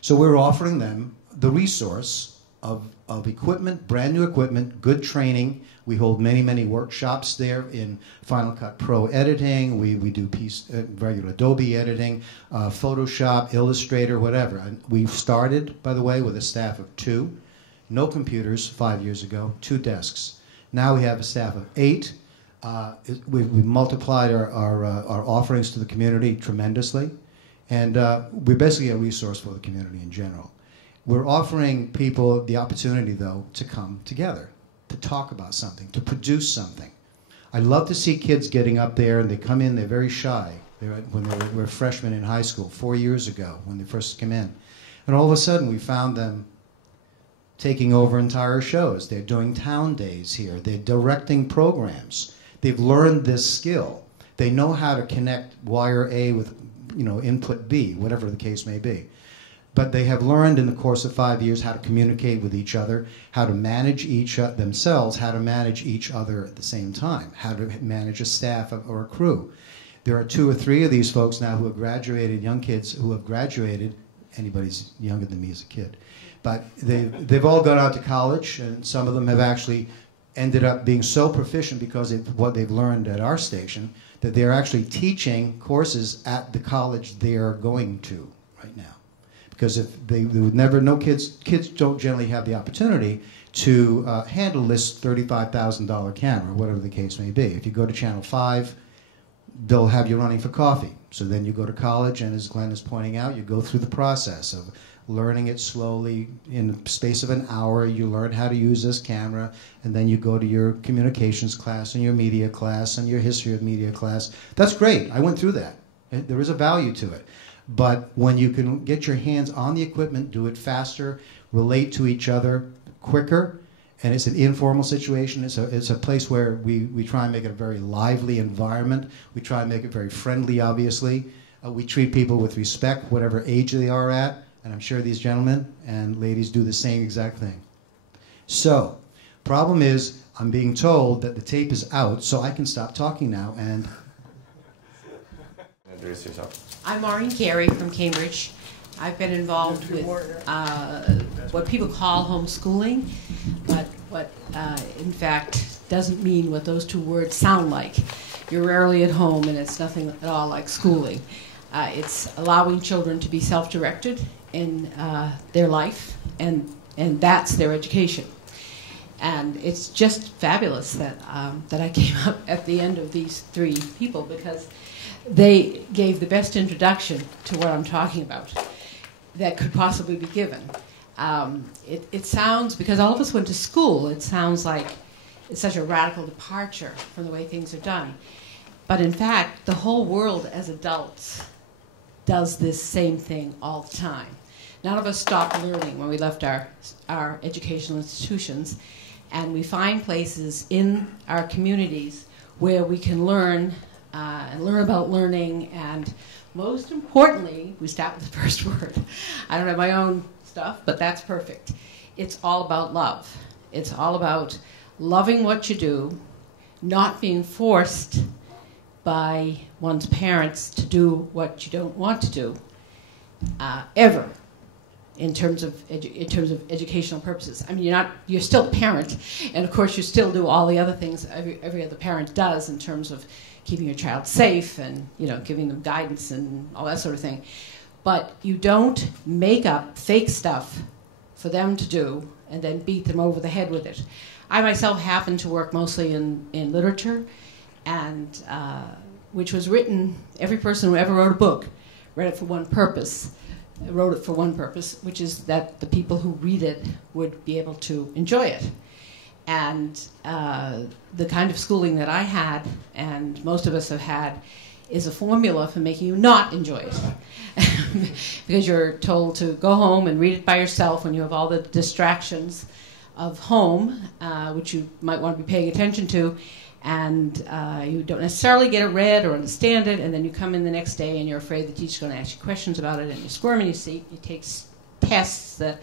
So we're offering them the resource of equipment, brand new equipment, good training. We hold many, many workshops there in Final Cut Pro editing. We do regular Adobe editing, Photoshop, Illustrator, whatever. And we've started, by the way, with a staff of 2. No computers 5 years ago, 2 desks. Now we have a staff of 8. We've multiplied our offerings to the community tremendously. And we're basically a resource for the community in general. We're offering people the opportunity, though, to come together, to talk about something, to produce something. I love to see kids getting up there, and they come in, they're very shy. When they were freshmen in high school 4 years ago, when they first came in. And all of a sudden, we found them taking over entire shows. They're doing town days here. They're directing programs. They've learned this skill. They know how to connect wire A with, input B, whatever the case may be. But they have learned in the course of 5 years how to communicate with each other, how to manage themselves, how to manage each other at the same time, how to manage a staff or a crew. There are 2 or 3 of these folks now who have graduated, young kids who have graduated. Anybody's younger than me as a kid. But they've all gone out to college, and some of them have actually ended up being so proficient because of what they've learned at our station that they're actually teaching courses at the college they're going to right now. Because if they would never, kids don't generally have the opportunity to handle this $35,000 camera, whatever the case may be. If you go to Channel 5, they'll have you running for coffee. So then you go to college, and as Glenn is pointing out, you go through the process of learning it slowly. In the space of an hour, you learn how to use this camera, and then you go to your communications class and your media class and your history of media class. That's great. I went through that. There is a value to it. But when you can get your hands on the equipment, do it faster, relate to each other quicker, and it's an informal situation. It's a place where we try and make it a very lively environment. We try and make it very friendly, obviously. We treat people with respect, whatever age they are at, and I'm sure these gentlemen and ladies do the same exact thing. So, problem is, I'm being told that the tape is out, so I can stop talking now and... Introduce yourself. I'm Maureen Carey from Cambridge. I've been involved with what people call homeschooling, but what in fact doesn't mean what those 2 words sound like. You're rarely at home, and it's nothing at all like schooling. It's allowing children to be self-directed in their life, and that's their education. And it's just fabulous that I came up at the end of these 3 people, because they gave the best introduction to what I'm talking about that could possibly be given. It sounds, because all of us went to school, it sounds like it's such a radical departure from the way things are done. But in fact, the whole world as adults does this same thing all the time. None of us stopped learning when we left our educational institutions, and we find places in our communities where we can learn and learn about learning, and most importantly, we start with the first word. I don't have my own stuff, but that's perfect. It's all about love. It's all about loving what you do, not being forced by one's parents to do what you don't want to do, ever, in terms of educational purposes. I mean, you're still a parent, and of course you still do all the other things every other parent does in terms of keeping your child safe and giving them guidance and all that sort of thing. But you don't make up fake stuff for them to do and then beat them over the head with it. I myself happen to work mostly in literature, and which was written, every person who ever wrote a book wrote it for one purpose, which is that the people who read it would be able to enjoy it. And the kind of schooling that I had, and most of us have had, is a formula for making you not enjoy it. Because you're told to go home and read it by yourself when you have all the distractions of home, which you might want to be paying attention to, and you don't necessarily get it read or understand it, and then you come in the next day and you're afraid the teacher's going to ask you questions about it, and you squirm in your seat. You take tests that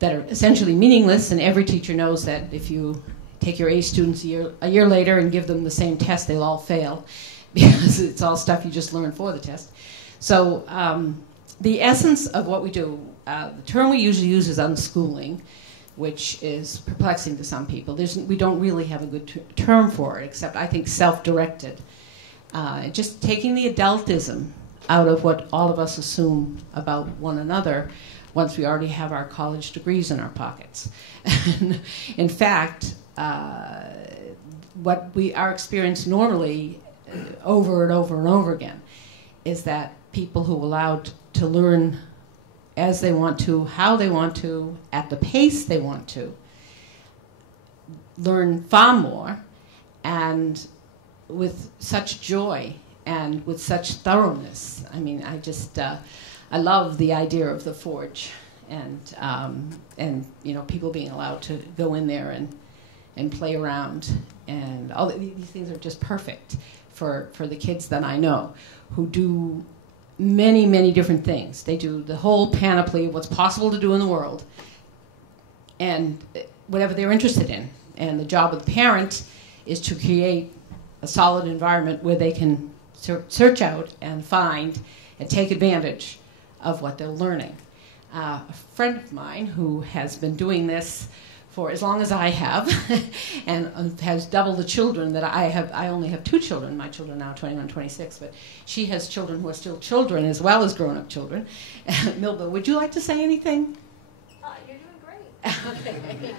are essentially meaningless, and every teacher knows that if you take your A students a year later and give them the same test, they'll all fail, because it's all stuff you just learned for the test. So the essence of what we do, the term we usually use is unschooling, which is perplexing to some people. We don't really have a good term for it, except I think self-directed. Just taking the adultism out of what all of us assume about one another once we already have our college degrees in our pockets. In fact, what our experience normally over and over and over again is that people who are allowed to learn as they want to, how they want to, at the pace they want to, learn far more, and with such joy and with such thoroughness. I mean, I love the idea of the forge, and people being allowed to go in there and play around, and all these things are just perfect for the kids that I know who do many, many different things. They do the whole panoply of what's possible to do in the world, and whatever they're interested in. And the job of the parent is to create a solid environment where they can search out and find and take advantage of what they're learning. A friend of mine who has been doing this for as long as I have and has double the children that I have. I only have 2 children. My children are now 21 and 26, but she has children who are still children as well as grown-up children. Milba, would you like to say anything? You're doing great. Okay.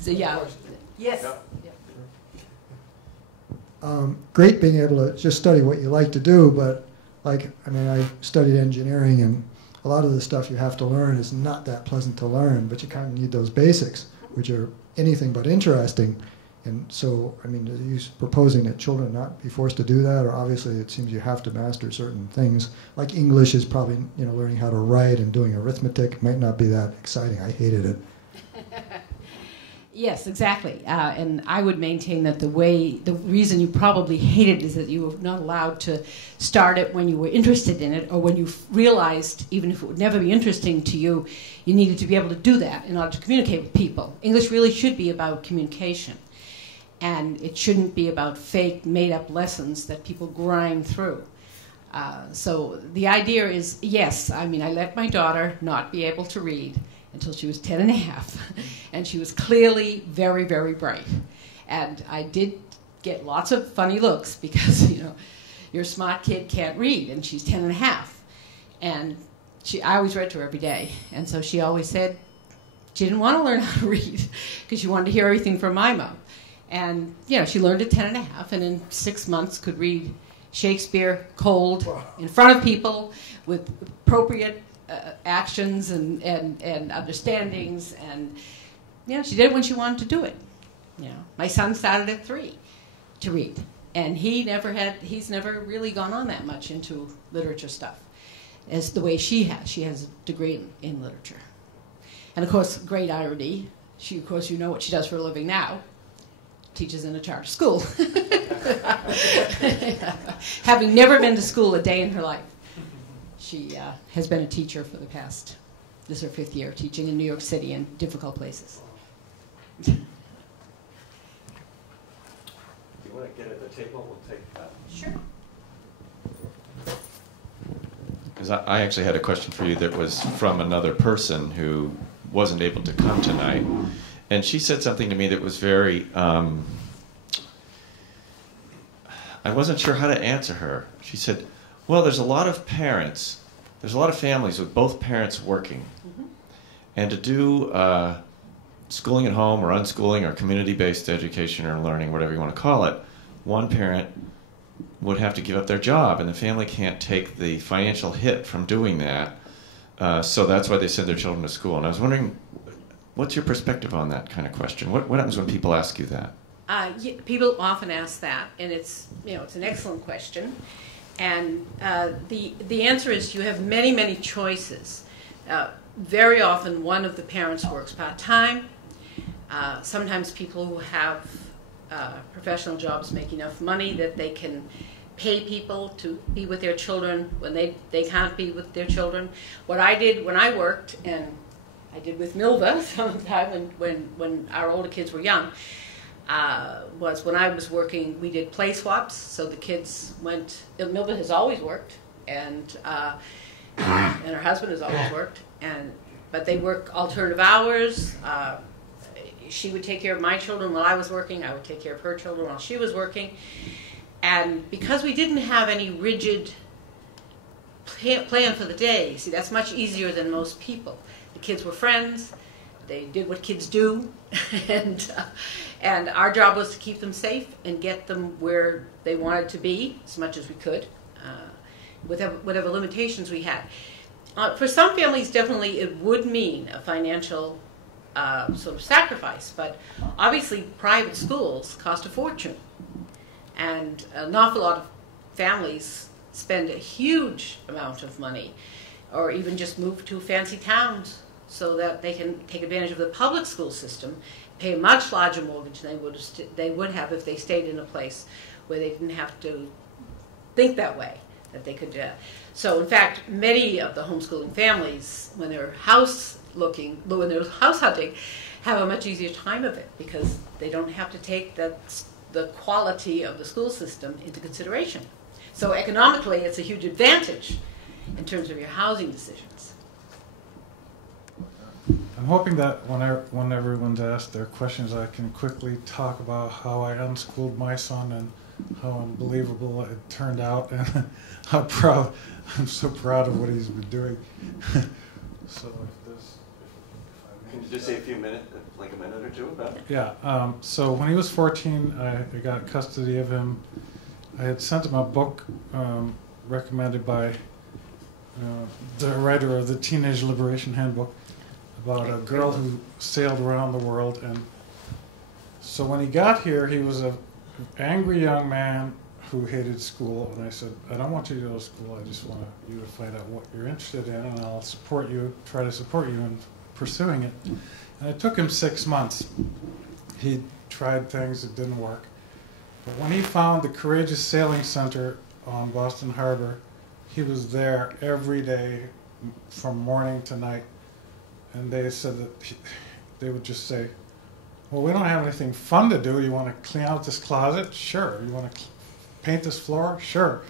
So yeah. Yes. Great being able to just study what you like to do, but I studied engineering, and a lot of the stuff you have to learn is not that pleasant to learn, but you kind of need those basics, which are anything but interesting. And so, are you proposing that children not be forced to do that? Or obviously it seems you have to master certain things. Like English is probably, learning how to write and doing arithmetic might not be that exciting. I hated it. Yes, exactly. And I would maintain that the reason you probably hate it is that you were not allowed to start it when you were interested in it, or when you realized, even if it would never be interesting to you, you needed to be able to do that in order to communicate with people. English really should be about communication. And it shouldn't be about fake, made-up lessons that people grind through. So the idea is, yes, I let my daughter not be able to read until she was 10 and a half. And she was clearly very, very bright. And I did get lots of funny looks because, your smart kid can't read, and she's 10 and a half. And I always read to her every day. And so she always said she didn't want to learn how to read because she wanted to hear everything from my mom. And, she learned at 10 and a half, and in 6 months could read Shakespeare cold in front of people with appropriate actions and understandings, and she did it when she wanted to do it. My son started at 3 to read, and he's never really gone on that much into literature stuff as the way she has. She has a degree in literature, and of course, great irony. She, of course, what she does for a living now. Teaches in a charter school, having never been to school a day in her life. She has been a teacher for the past, this is her 5th year, teaching in New York City in difficult places. If you want to get at the table, we'll take that. Sure. Because I actually had a question for you that was from another person who wasn't able to come tonight. And she said something to me that was very, I wasn't sure how to answer her. She said, well, there's a lot of families with both parents working. Mm-hmm. And to do schooling at home or unschooling or community-based education or learning, whatever you want to call it, one parent would have to give up their job, and the family can't take the financial hit from doing that. So that's why they send their children to school. And I was wondering, what's your perspective on that kind of question? What happens when people ask you that? People often ask that, and it's an excellent question. And the answer is you have many, many choices. Very often one of the parents works part-time. Sometimes people who have professional jobs make enough money that they can pay people to be with their children when they can't be with their children. What I did when I worked, and I did with Milva sometime when our older kids were young, was when I was working, we did play swaps. So the kids went, Milva has always worked, and and her husband has always worked, but they work alternative hours. She would take care of my children while I was working. I would take care of her children while she was working. And because we didn't have any rigid plan for the day, see, that's much easier than most people. The kids were friends. They did what kids do. and our job was to keep them safe and get them where they wanted to be as much as we could, with whatever limitations we had. For some families, definitely it would mean a financial sort of sacrifice, but obviously private schools cost a fortune, and an awful lot of families spend a huge amount of money, or even just move to fancy towns so that they can take advantage of the public school system, pay a much larger mortgage than they would have if they stayed in a place where they didn't have to think that way, that they could. So in fact, many of the homeschooling families, when they're house hunting, have a much easier time of it because they don't have to take the quality of the school system into consideration. So economically, it's a huge advantage in terms of your housing decisions. I'm hoping that when everyone's asked their questions, I can quickly talk about how I unschooled my son and how unbelievable it turned out, and I'm so proud of what he's been doing. So can you just say a few minutes, like a minute or two about it? Yeah. So when he was 14, I got custody of him. I had sent him a book recommended by the writer of the Teenage Liberation Handbook about a girl who sailed around the world. And so when he got here, he was an angry young man who hated school. And I said, I don't want you to go to school. I just want you to find out what you're interested in, and I'll support you, try to support you in pursuing it. And it took him 6 months. He tried things that didn't work. But when he found the Courageous Sailing Center on Boston Harbor, he was there every day from morning to night. And they said that they would just say, well, we don't have anything fun to do. You want to clean out this closet? Sure. You want to paint this floor? Sure.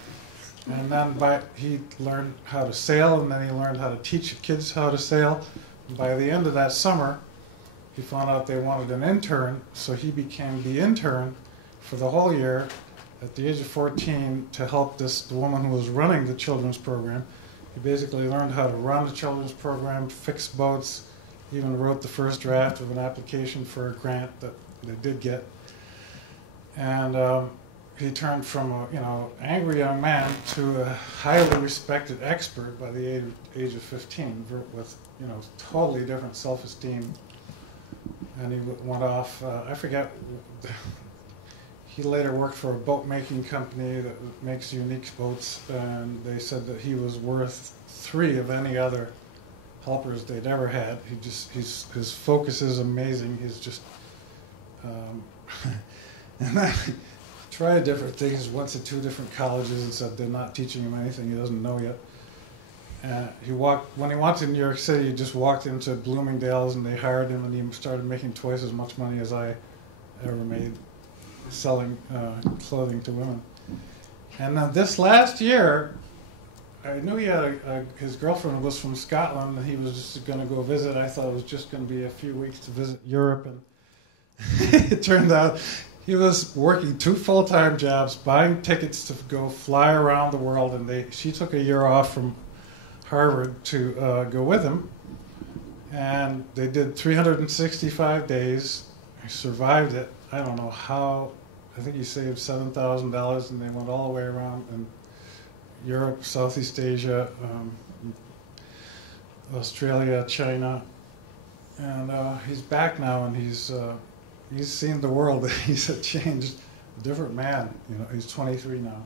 And then he learned how to sail, and then he learned how to teach kids how to sail. And by the end of that summer, he found out they wanted an intern, so he became the intern for the whole year at the age of 14 to help the woman who was running the children's program. He basically learned how to run the children's program, fix boats, even wrote the first draft of an application for a grant that they did get. And he turned from a angry young man to a highly respected expert by the age of 15 with totally different self-esteem. And he went off, I forget, he later worked for a boat-making company that makes unique boats, and they said that he was worth 3 of any other helpers they'd ever had. His focus is amazing. He's just, and I tried different things, went to 2 different colleges and said they're not teaching him anything he doesn't know yet. When he went to New York City, he just walked into Bloomingdale's and they hired him, and he started making twice as much money as I ever made selling clothing to women. And then this last year, I knew he had his girlfriend was from Scotland, and he was just going to go visit. I thought it was just going to be a few weeks to visit Europe, and it turned out he was working 2 full-time jobs, buying tickets to go fly around the world, and she took a year off from Harvard to go with him, and they did 365 days. He survived it. I don't know how. I think he saved $7,000, and they went all the way around in Europe, Southeast Asia, Australia, China, and he's back now, and he's seen the world. He's a changed, different man. He's 23 now.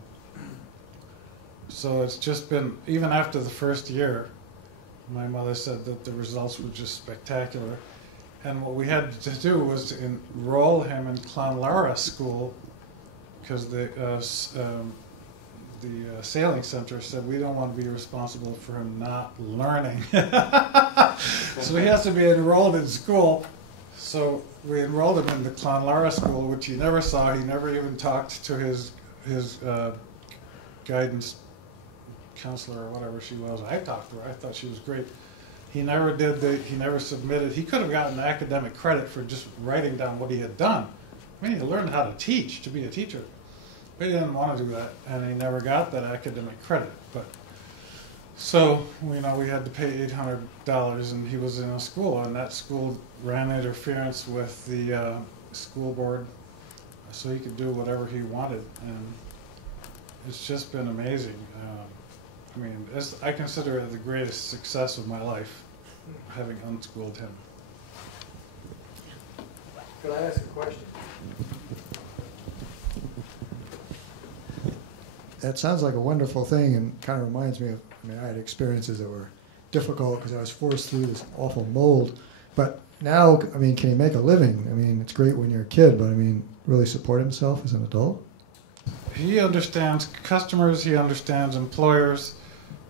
So it's just been, even after the first year, my mother said that the results were just spectacular. And what we had to do was to enroll him in Clonlara School, because the sailing center said we don't want to be responsible for him not learning. So he has to be enrolled in school. So we enrolled him in the Clonlara School, which he never saw. He never even talked to his guidance counselor or whatever she was. I talked to her. I thought she was great. He never submitted. He could have gotten academic credit for just writing down what he had done. I mean, he learned how to teach, to be a teacher. But he didn't want to do that, and he never got that academic credit. But so, we had to pay $800, and he was in a school, and that school ran interference with the school board, so he could do whatever he wanted, and it's just been amazing. I mean, I consider it the greatest success of my life, having unschooled him. Could I ask a question? That sounds like a wonderful thing, and kind of reminds me of, I had experiences that were difficult because I was forced through this awful mold. But now, can he make a living? It's great when you're a kid, but really support himself as an adult? He understands customers, he understands employers.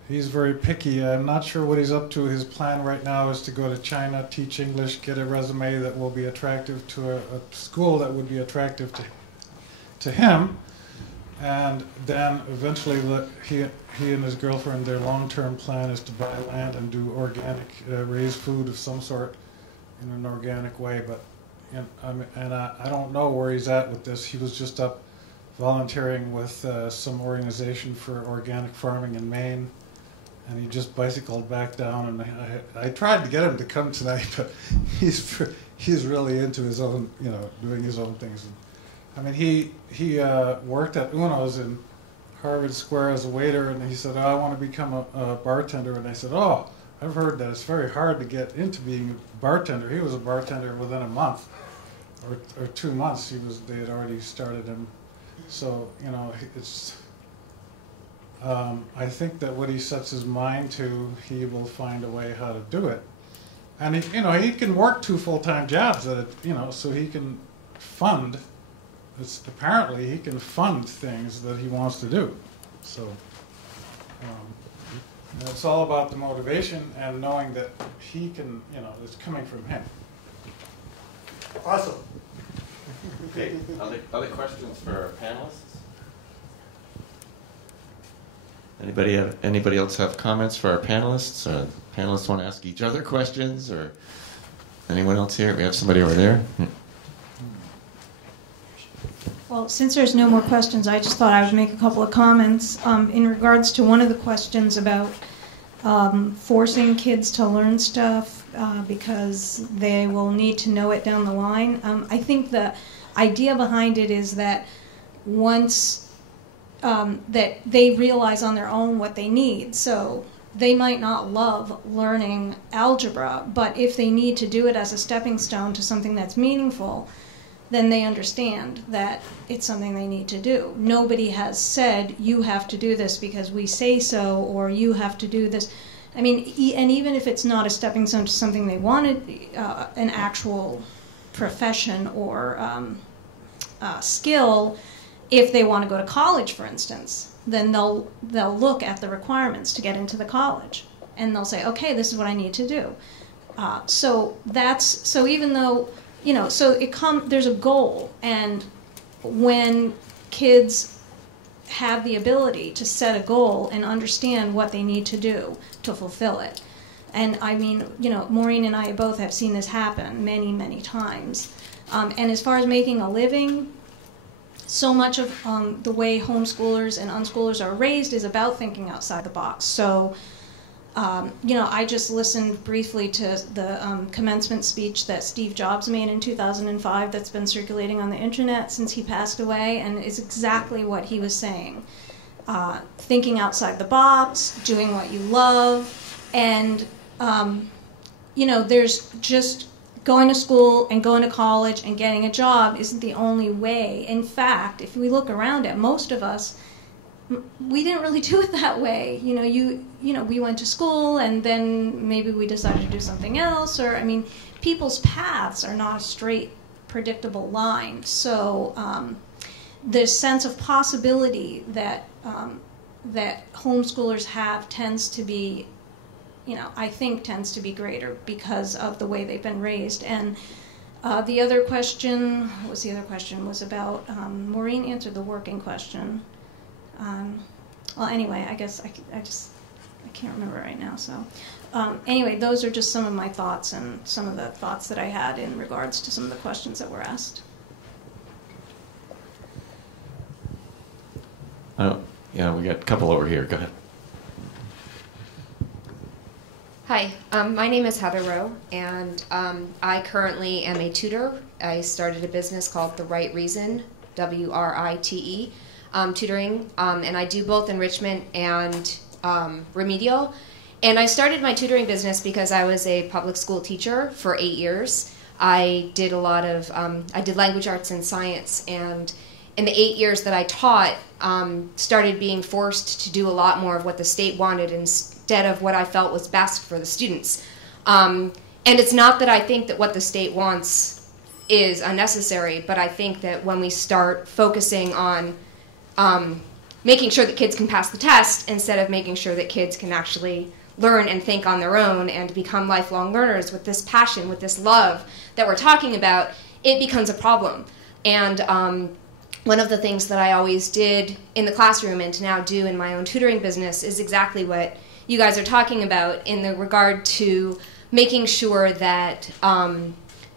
He's very picky. I'm not sure what he's up to. His plan right now is to go to China, teach English, get a resume that will be attractive to a school that would be attractive to him. And then eventually he and his girlfriend, their long-term plan is to buy land and do organic, raise food of some sort in an organic way. But I don't know where he's at with this. He was just up volunteering with some organization for organic farming in Maine, and he just bicycled back down. And I tried to get him to come tonight, but he's really into his own, doing his own things. He worked at Uno's in Harvard Square as a waiter, and he said, I want to become a bartender. And I said, I've heard that it's very hard to get into being a bartender. He was a bartender within a month or 2 months. They had already started him. So, it's. I think that what he sets his mind to, he will find a way how to do it. And he can work 2 full-time jobs at it, so he can fund. Apparently he can fund things that he wants to do. So and it's all about the motivation and knowing that he can, it's coming from him. Awesome. Okay, other questions for our panelists? Anybody else have comments for our panelists? Or panelists want to ask each other questions? Or anyone else here? We have somebody over there. Well, since there's no more questions, I just thought I would make a couple of comments in regards to one of the questions about forcing kids to learn stuff because they will need to know it down the line. I think the idea behind it is that once that they realize on their own what they need, so they might not love learning algebra, but if they need to do it as a stepping stone to something that's meaningful, then they understand that it's something they need to do. Nobody has said, you have to do this because we say so, or you have to do this. And even if it's not a stepping stone to something they wanted, an actual profession or skill, if they want to go to college, for instance, then they'll look at the requirements to get into the college. And they'll say, okay, this is what I need to do. So even though, there's a goal, and when kids have the ability to set a goal and understand what they need to do to fulfill it. And Maureen and I both have seen this happen many, many times. And as far as making a living, so much of the way homeschoolers and unschoolers are raised is about thinking outside the box. So I just listened briefly to the commencement speech that Steve Jobs made in 2005 that's been circulating on the internet since he passed away, and is exactly what he was saying. Thinking outside the box, doing what you love, and, there's just going to school and going to college and getting a job isn't the only way. In fact, if we look around at most of us, we didn't really do it that way. We went to school and then maybe we decided to do something else. Or, people's paths are not a straight, predictable line. So the sense of possibility that homeschoolers have tends to be, I think tends to be greater because of the way they've been raised. And the other question, what was the other question? Was about, Maureen answered the working question. well, anyway, I guess I can't remember right now. So anyway, those are just some of my thoughts and some of the thoughts that I had in regards to some of the questions that were asked. Yeah, we got a couple over here. Go ahead. Hi, my name is Heather Rowe, and I currently am a tutor. I started a business called The Right Reason, WRITE, tutoring, and I do both enrichment and remedial. And I started my tutoring business because I was a public school teacher for 8 years. I did a lot of, I did language arts and science, and in the 8 years that I taught, started being forced to do a lot more of what the state wanted instead of what I felt was best for the students. And it's not that I think that what the state wants is unnecessary, but I think that when we start focusing on making sure that kids can pass the test instead of making sure that kids can actually learn and think on their own and become lifelong learners with this passion, with this love that we're talking about, it becomes a problem. And one of the things that I always did in the classroom and to now do in my own tutoring business is exactly what you guys are talking about in the regard to making sure that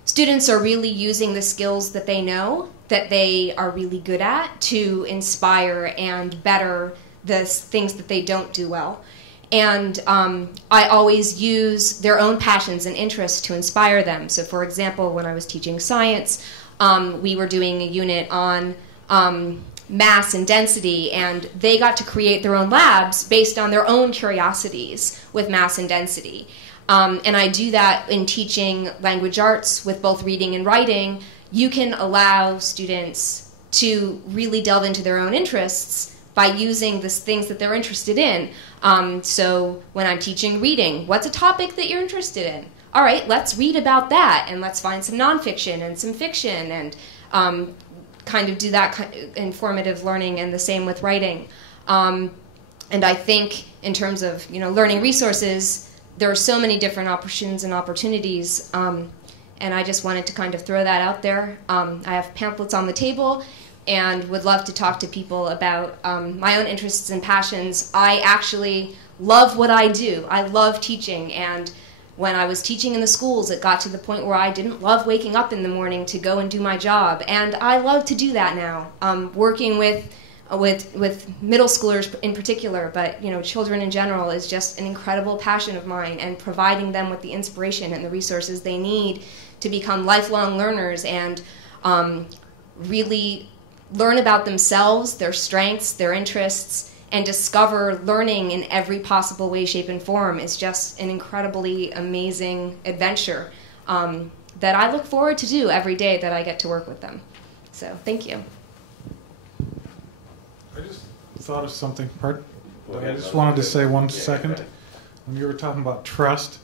students are really using the skills that they know, that they are really good at, to inspire and better the things that they don't do well. And I always use their own passions and interests to inspire them. So for example, when I was teaching science, we were doing a unit on mass and density, and they got to create their own labs based on their own curiosities with mass and density. And I do that in teaching language arts with both reading and writing. You can allow students to really delve into their own interests by using the things that they're interested in. So when I'm teaching reading, what's a topic that you're interested in? All right, let's read about that, and let's find some nonfiction and some fiction, and kind of do that kind of informative learning, and the same with writing. And I think in terms of learning resources, there are so many different options and opportunities, and I just wanted to kind of throw that out there. I have pamphlets on the table and would love to talk to people about my own interests and passions. I actually love what I do. I love teaching, and when I was teaching in the schools, it got to the point where I didn't love waking up in the morning to go and do my job, and I love to do that now. Working with middle schoolers in particular, but children in general, is just an incredible passion of mine, and providing them with the inspiration and the resources they need to become lifelong learners and really learn about themselves, their strengths, their interests, and discover learning in every possible way, shape, and form is just an incredibly amazing adventure that I look forward to do every day that I get to work with them. So, thank you. I just thought of something. I just wanted to say 1 second. When you were talking about trust,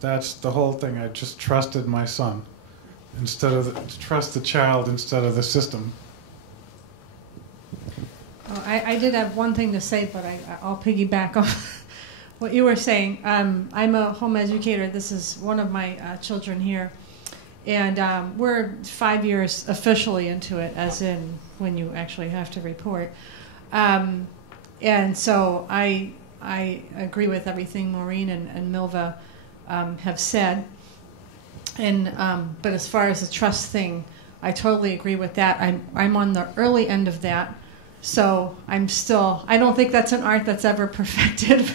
that's the whole thing. I just trusted my son instead of trust the child instead of the system. I did have one thing to say, but I'll piggyback on what you were saying. I'm a home educator. This is one of my children here. And we're 5 years officially into it, as in when you actually have to report. And so I agree with everything Maureen and Milva have said. And but as far as the trust thing, I totally agree with that. I'm on the early end of that. So I don't think that's an art that's ever perfected,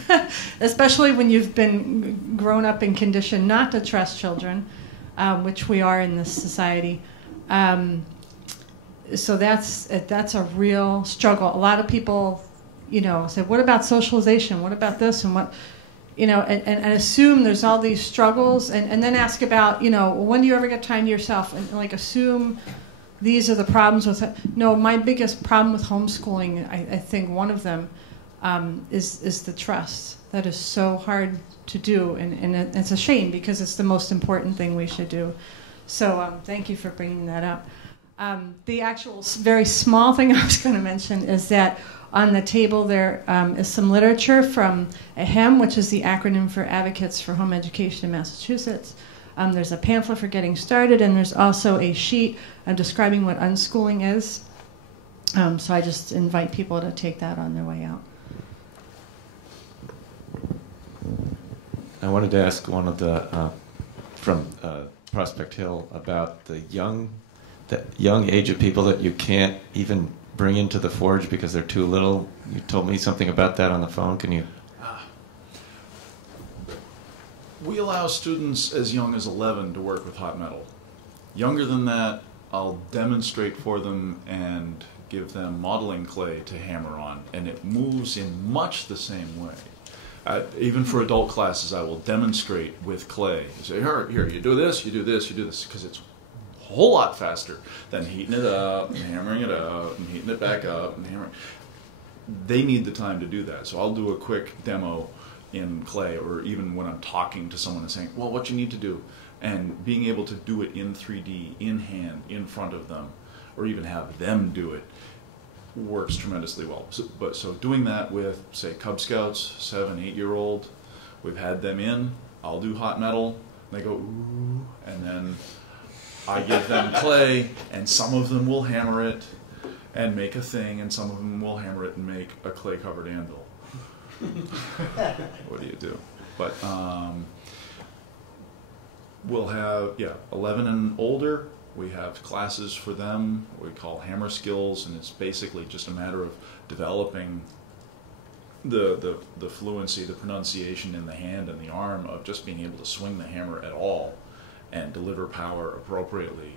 especially when you've been grown up and conditioned not to trust children, which we are in this society. So that's a real struggle. A lot of people, say, what about socialization? What about this? And what, and assume there's all these struggles, and then ask about, when do you ever get time to yourself? And assume these are the problems with it. No, my biggest problem with homeschooling, I think one of them is the trust. That is so hard to do, and it's a shame because it's the most important thing we should do. So thank you for bringing that up. The actual very small thing I was going to mention is that on the table there is some literature from AHEM, which is the acronym for Advocates for Home Education in Massachusetts. There's a pamphlet for getting started, and there's also a sheet describing what unschooling is. So I just invite people to take that on their way out. I wanted to ask one of the from Prospect Hill about the young age of people that you can't even bring into the forge because they're too little. You told me something about that on the phone. Can you? We allow students as young as 11 to work with hot metal. Younger than that, I'll demonstrate for them and give them modeling clay to hammer on, and it moves in much the same way. Even for adult classes, I will demonstrate with clay. You say, here, you do this, you do this, you do this, because it's a whole lot faster than heating it up and hammering it up and heating it back up and hammering. They need the time to do that, so I'll do a quick demo in clay, or even when I'm talking to someone and saying, well, what you need to do, and being able to do it in 3D, in hand, in front of them, or even have them do it, works tremendously well. So doing that with, say, Cub Scouts, 7, 8-year-old, we've had them in, I'll do hot metal, they go, ooh, and then I give them clay, and some of them will hammer it and make a thing, and some of them will hammer it and make a clay-covered anvil. What do you do? But we'll have, 11 and older. We have classes for them we call hammer skills, and it's basically just a matter of developing the fluency, the pronunciation in the hand and the arm of just being able to swing the hammer at all and deliver power appropriately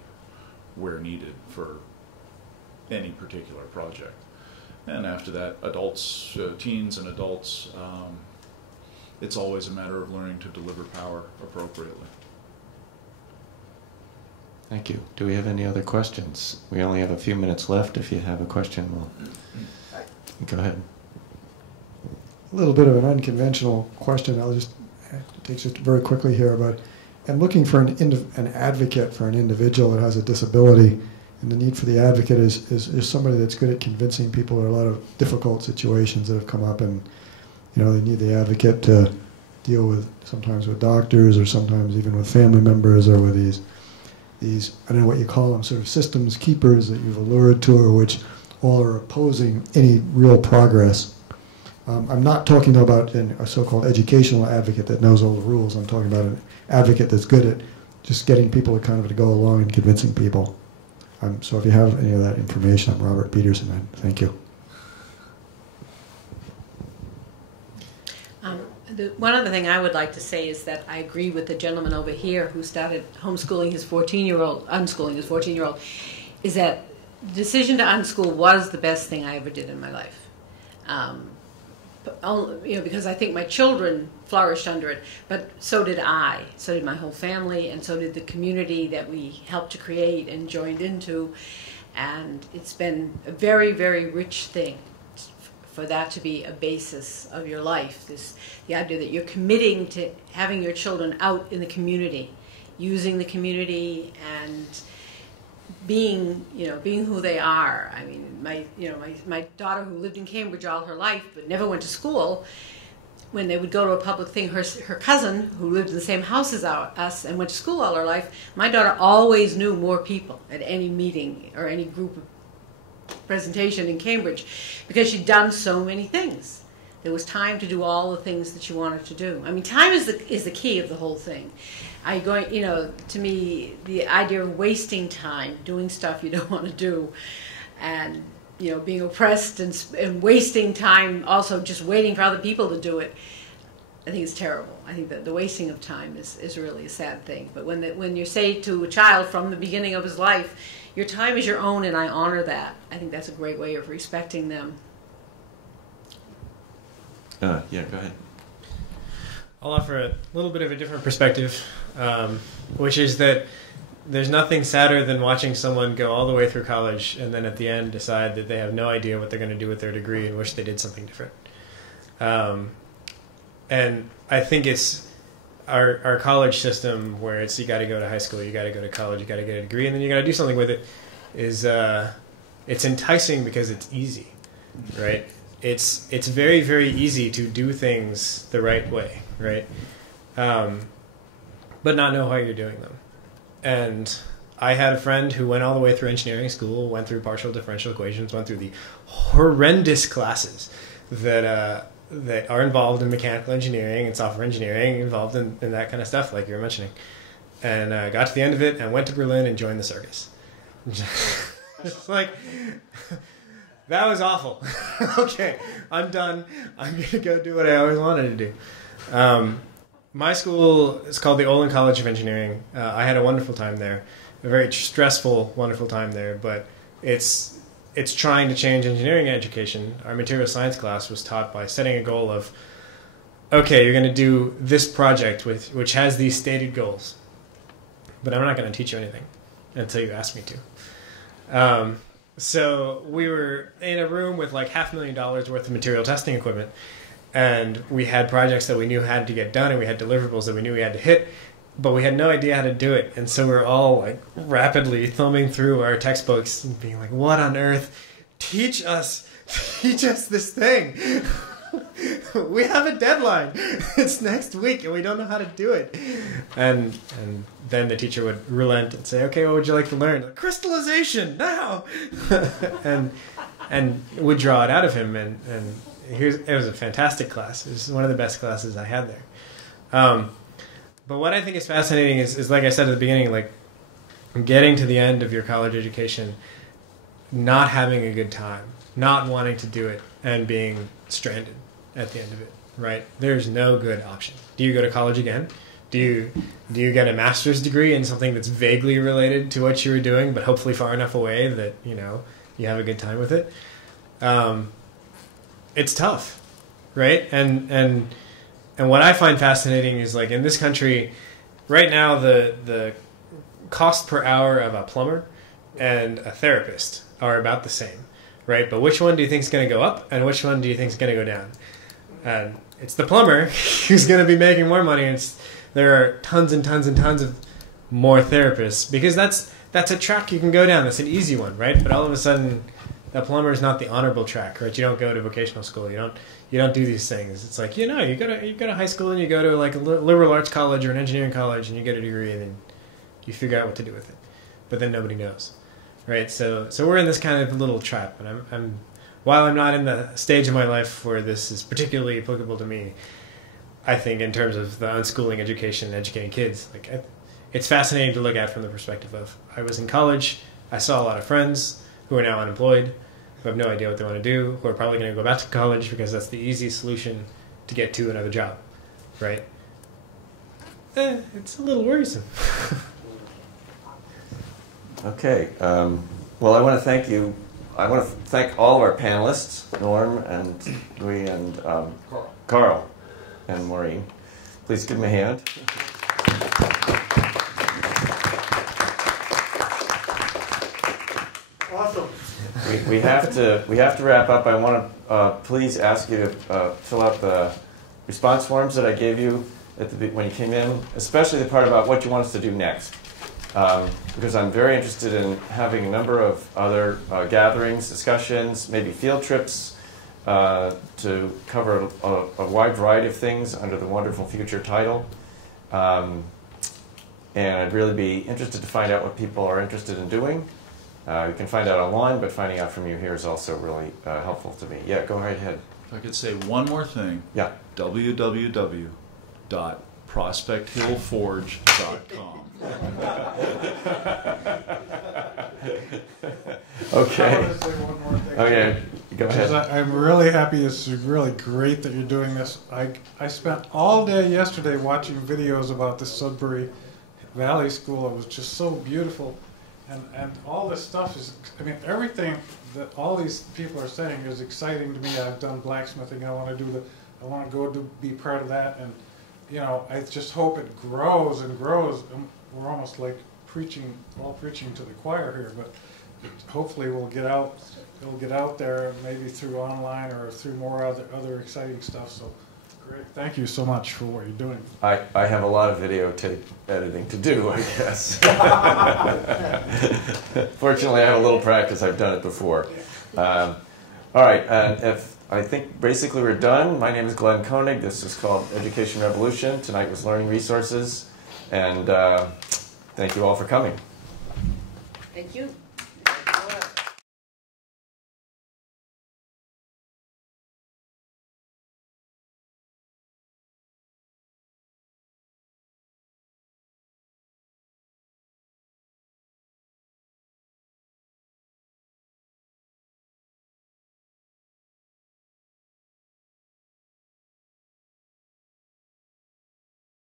where needed for any particular project. And after that, adults, teens and adults, it's always a matter of learning to deliver power appropriately. Thank you. Do we have any other questions? We only have a few minutes left. If you have a question, we'll go ahead. A little bit of an unconventional question. I'll just take just very quickly here about, I'm looking for an advocate for an individual that has a disability, and the need for the advocate is somebody that's good at convincing people. There are a lot of difficult situations that have come up, and they need the advocate to deal with, sometimes with doctors, or sometimes even with family members, or with these I don't know what you call them, sort of systems keepers that you've allured to, or which all are opposing any real progress. I'm not talking about a so-called educational advocate that knows all the rules. I'm talking about an advocate that's good at just getting people to go along and convincing people. So if you have any of that information, I'm Robert Peterson. Thank you. One other thing I would like to say is that I agree with the gentleman over here who started homeschooling his unschooling his 14-year-old, is that the decision to unschool was the best thing I ever did in my life. Because I think my children flourished under it, but so did I. So did my whole family, and so did the community that we helped to create and joined into. And it's been a very, very rich thing for that to be a basis of your life. The idea that you're committing to having your children out in the community, using the community, and being who they are. I mean, my daughter, who lived in Cambridge all her life but never went to school, when they would go to a public thing, her cousin, who lived in the same house as us and went to school all her life, my daughter always knew more people at any meeting or any group presentation in Cambridge, because she'd done so many things. There was time to do all the things that she wanted to do. I mean, time is the key of the whole thing. To me, the idea of wasting time doing stuff you don't want to do, and being oppressed and wasting time also just waiting for other people to do it, I think it's terrible. I think that the wasting of time is really a sad thing. But when you say to a child from the beginning of his life, your time is your own, and I honor that, I think that's a great way of respecting them. Yeah, go ahead. I'll offer a little bit of a different perspective, which is that there's nothing sadder than watching someone go all the way through college and then at the end decide that they have no idea what they're going to do with their degree and wish they did something different. And I think it's our college system, where it's you got to go to high school, you got to go to college, you got to get a degree, and then you got to do something with it, is it's enticing because it's easy, right? It's very, very easy to do things the right way, right? But not know how you're doing them. And I had a friend who went all the way through engineering school, went through partial differential equations, went through the horrendous classes that that are involved in mechanical engineering and software engineering, involved in that kind of stuff, like you were mentioning. And got to the end of it and went to Berlin and joined the circus. It's like, that was awful. Okay, I'm done. I'm going to go do what I always wanted to do. My school is called the Olin College of Engineering. I had a wonderful time there, a very stressful, wonderful time there, but it's trying to change engineering education. Our material science class was taught by setting a goal of, okay, you're going to do this project which has these stated goals, but I'm not going to teach you anything until you ask me to. So we were in a room with like $500,000 worth of material testing equipment, and we had projects that we knew had to get done, and we had deliverables that we knew we had to hit, but we had no idea how to do it. And so we're all like rapidly thumbing through our textbooks and being like, what on earth? Teach us this thing. We have a deadline. It's next week and we don't know how to do it. And then the teacher would relent and say, okay, what would you like to learn? Like, crystallization now. and would draw it out of him. And it was a fantastic class. It was one of the best classes I had there. But what I think is fascinating is, like I said at the beginning, like getting to the end of your college education, not having a good time, not wanting to do it, and being stranded at the end of it, right? There's no good option. Do you go to college again? Do you get a master's degree in something that's vaguely related to what you were doing, but hopefully far enough away that, you have a good time with it? It's tough, right? And what I find fascinating is, like, in this country, right now, the cost per hour of a plumber and a therapist are about the same, right? But which one do you think is going to go up, and which one do you think is going to go down? And it's the plumber who's going to be making more money. There are tons and tons and tons of more therapists, because that's a track you can go down. That's an easy one, right? But all of a sudden, the plumber is not the honorable track, right? You don't go to vocational school. You don't do these things. It's like, you go to high school and you go to like a liberal arts college or an engineering college and you get a degree and then you figure out what to do with it. But then nobody knows, right? So we're in this kind of little trap. And I'm while I'm not in the stage of my life where this is particularly applicable to me, I think in terms of the unschooling education and educating kids, like it's fascinating to look at from the perspective of, I was in college, I saw a lot of friends who are now unemployed, who have no idea what they want to do, who are probably going to go back to college because that's the easy solution to get to another job, right? It's a little worrisome. Okay. Well, I want to thank you. I want to thank all of our panelists, Norm and Louis and Carl and Maureen. Please give them a hand. Awesome. We have to wrap up. I want to please ask you to fill out the response forms that I gave you when you came in, especially the part about what you want us to do next. Because I'm very interested in having a number of other gatherings, discussions, maybe field trips to cover a wide variety of things under the Wonderful Future title. And I'd really be interested to find out what people are interested in doing. You can find out online, but finding out from you here is also really helpful to me. Yeah, go right ahead. If I could say one more thing. Yeah. www.prospecthillforge.com. Okay. I want to say one more thing. Okay, go ahead. I'm really happy. It's really great that you're doing this. I spent all day yesterday watching videos about the Sudbury Valley School. It was just so beautiful. And all this stuff is, everything that all these people are saying is exciting to me. I've done blacksmithing. I want to go be part of that. And, I just hope it grows and grows. We're almost like preaching to the choir here, but hopefully it'll get out there maybe through online or through more other exciting stuff. So great. Thank you so much for what you're doing. I have a lot of videotape editing to do, I guess. Fortunately, I have a little practice. I've done it before. All right, and I think basically we're done. My name is Glenn Koenig. This is called Education Revolution. Tonight was Learning Resources. And thank you all for coming. Thank you.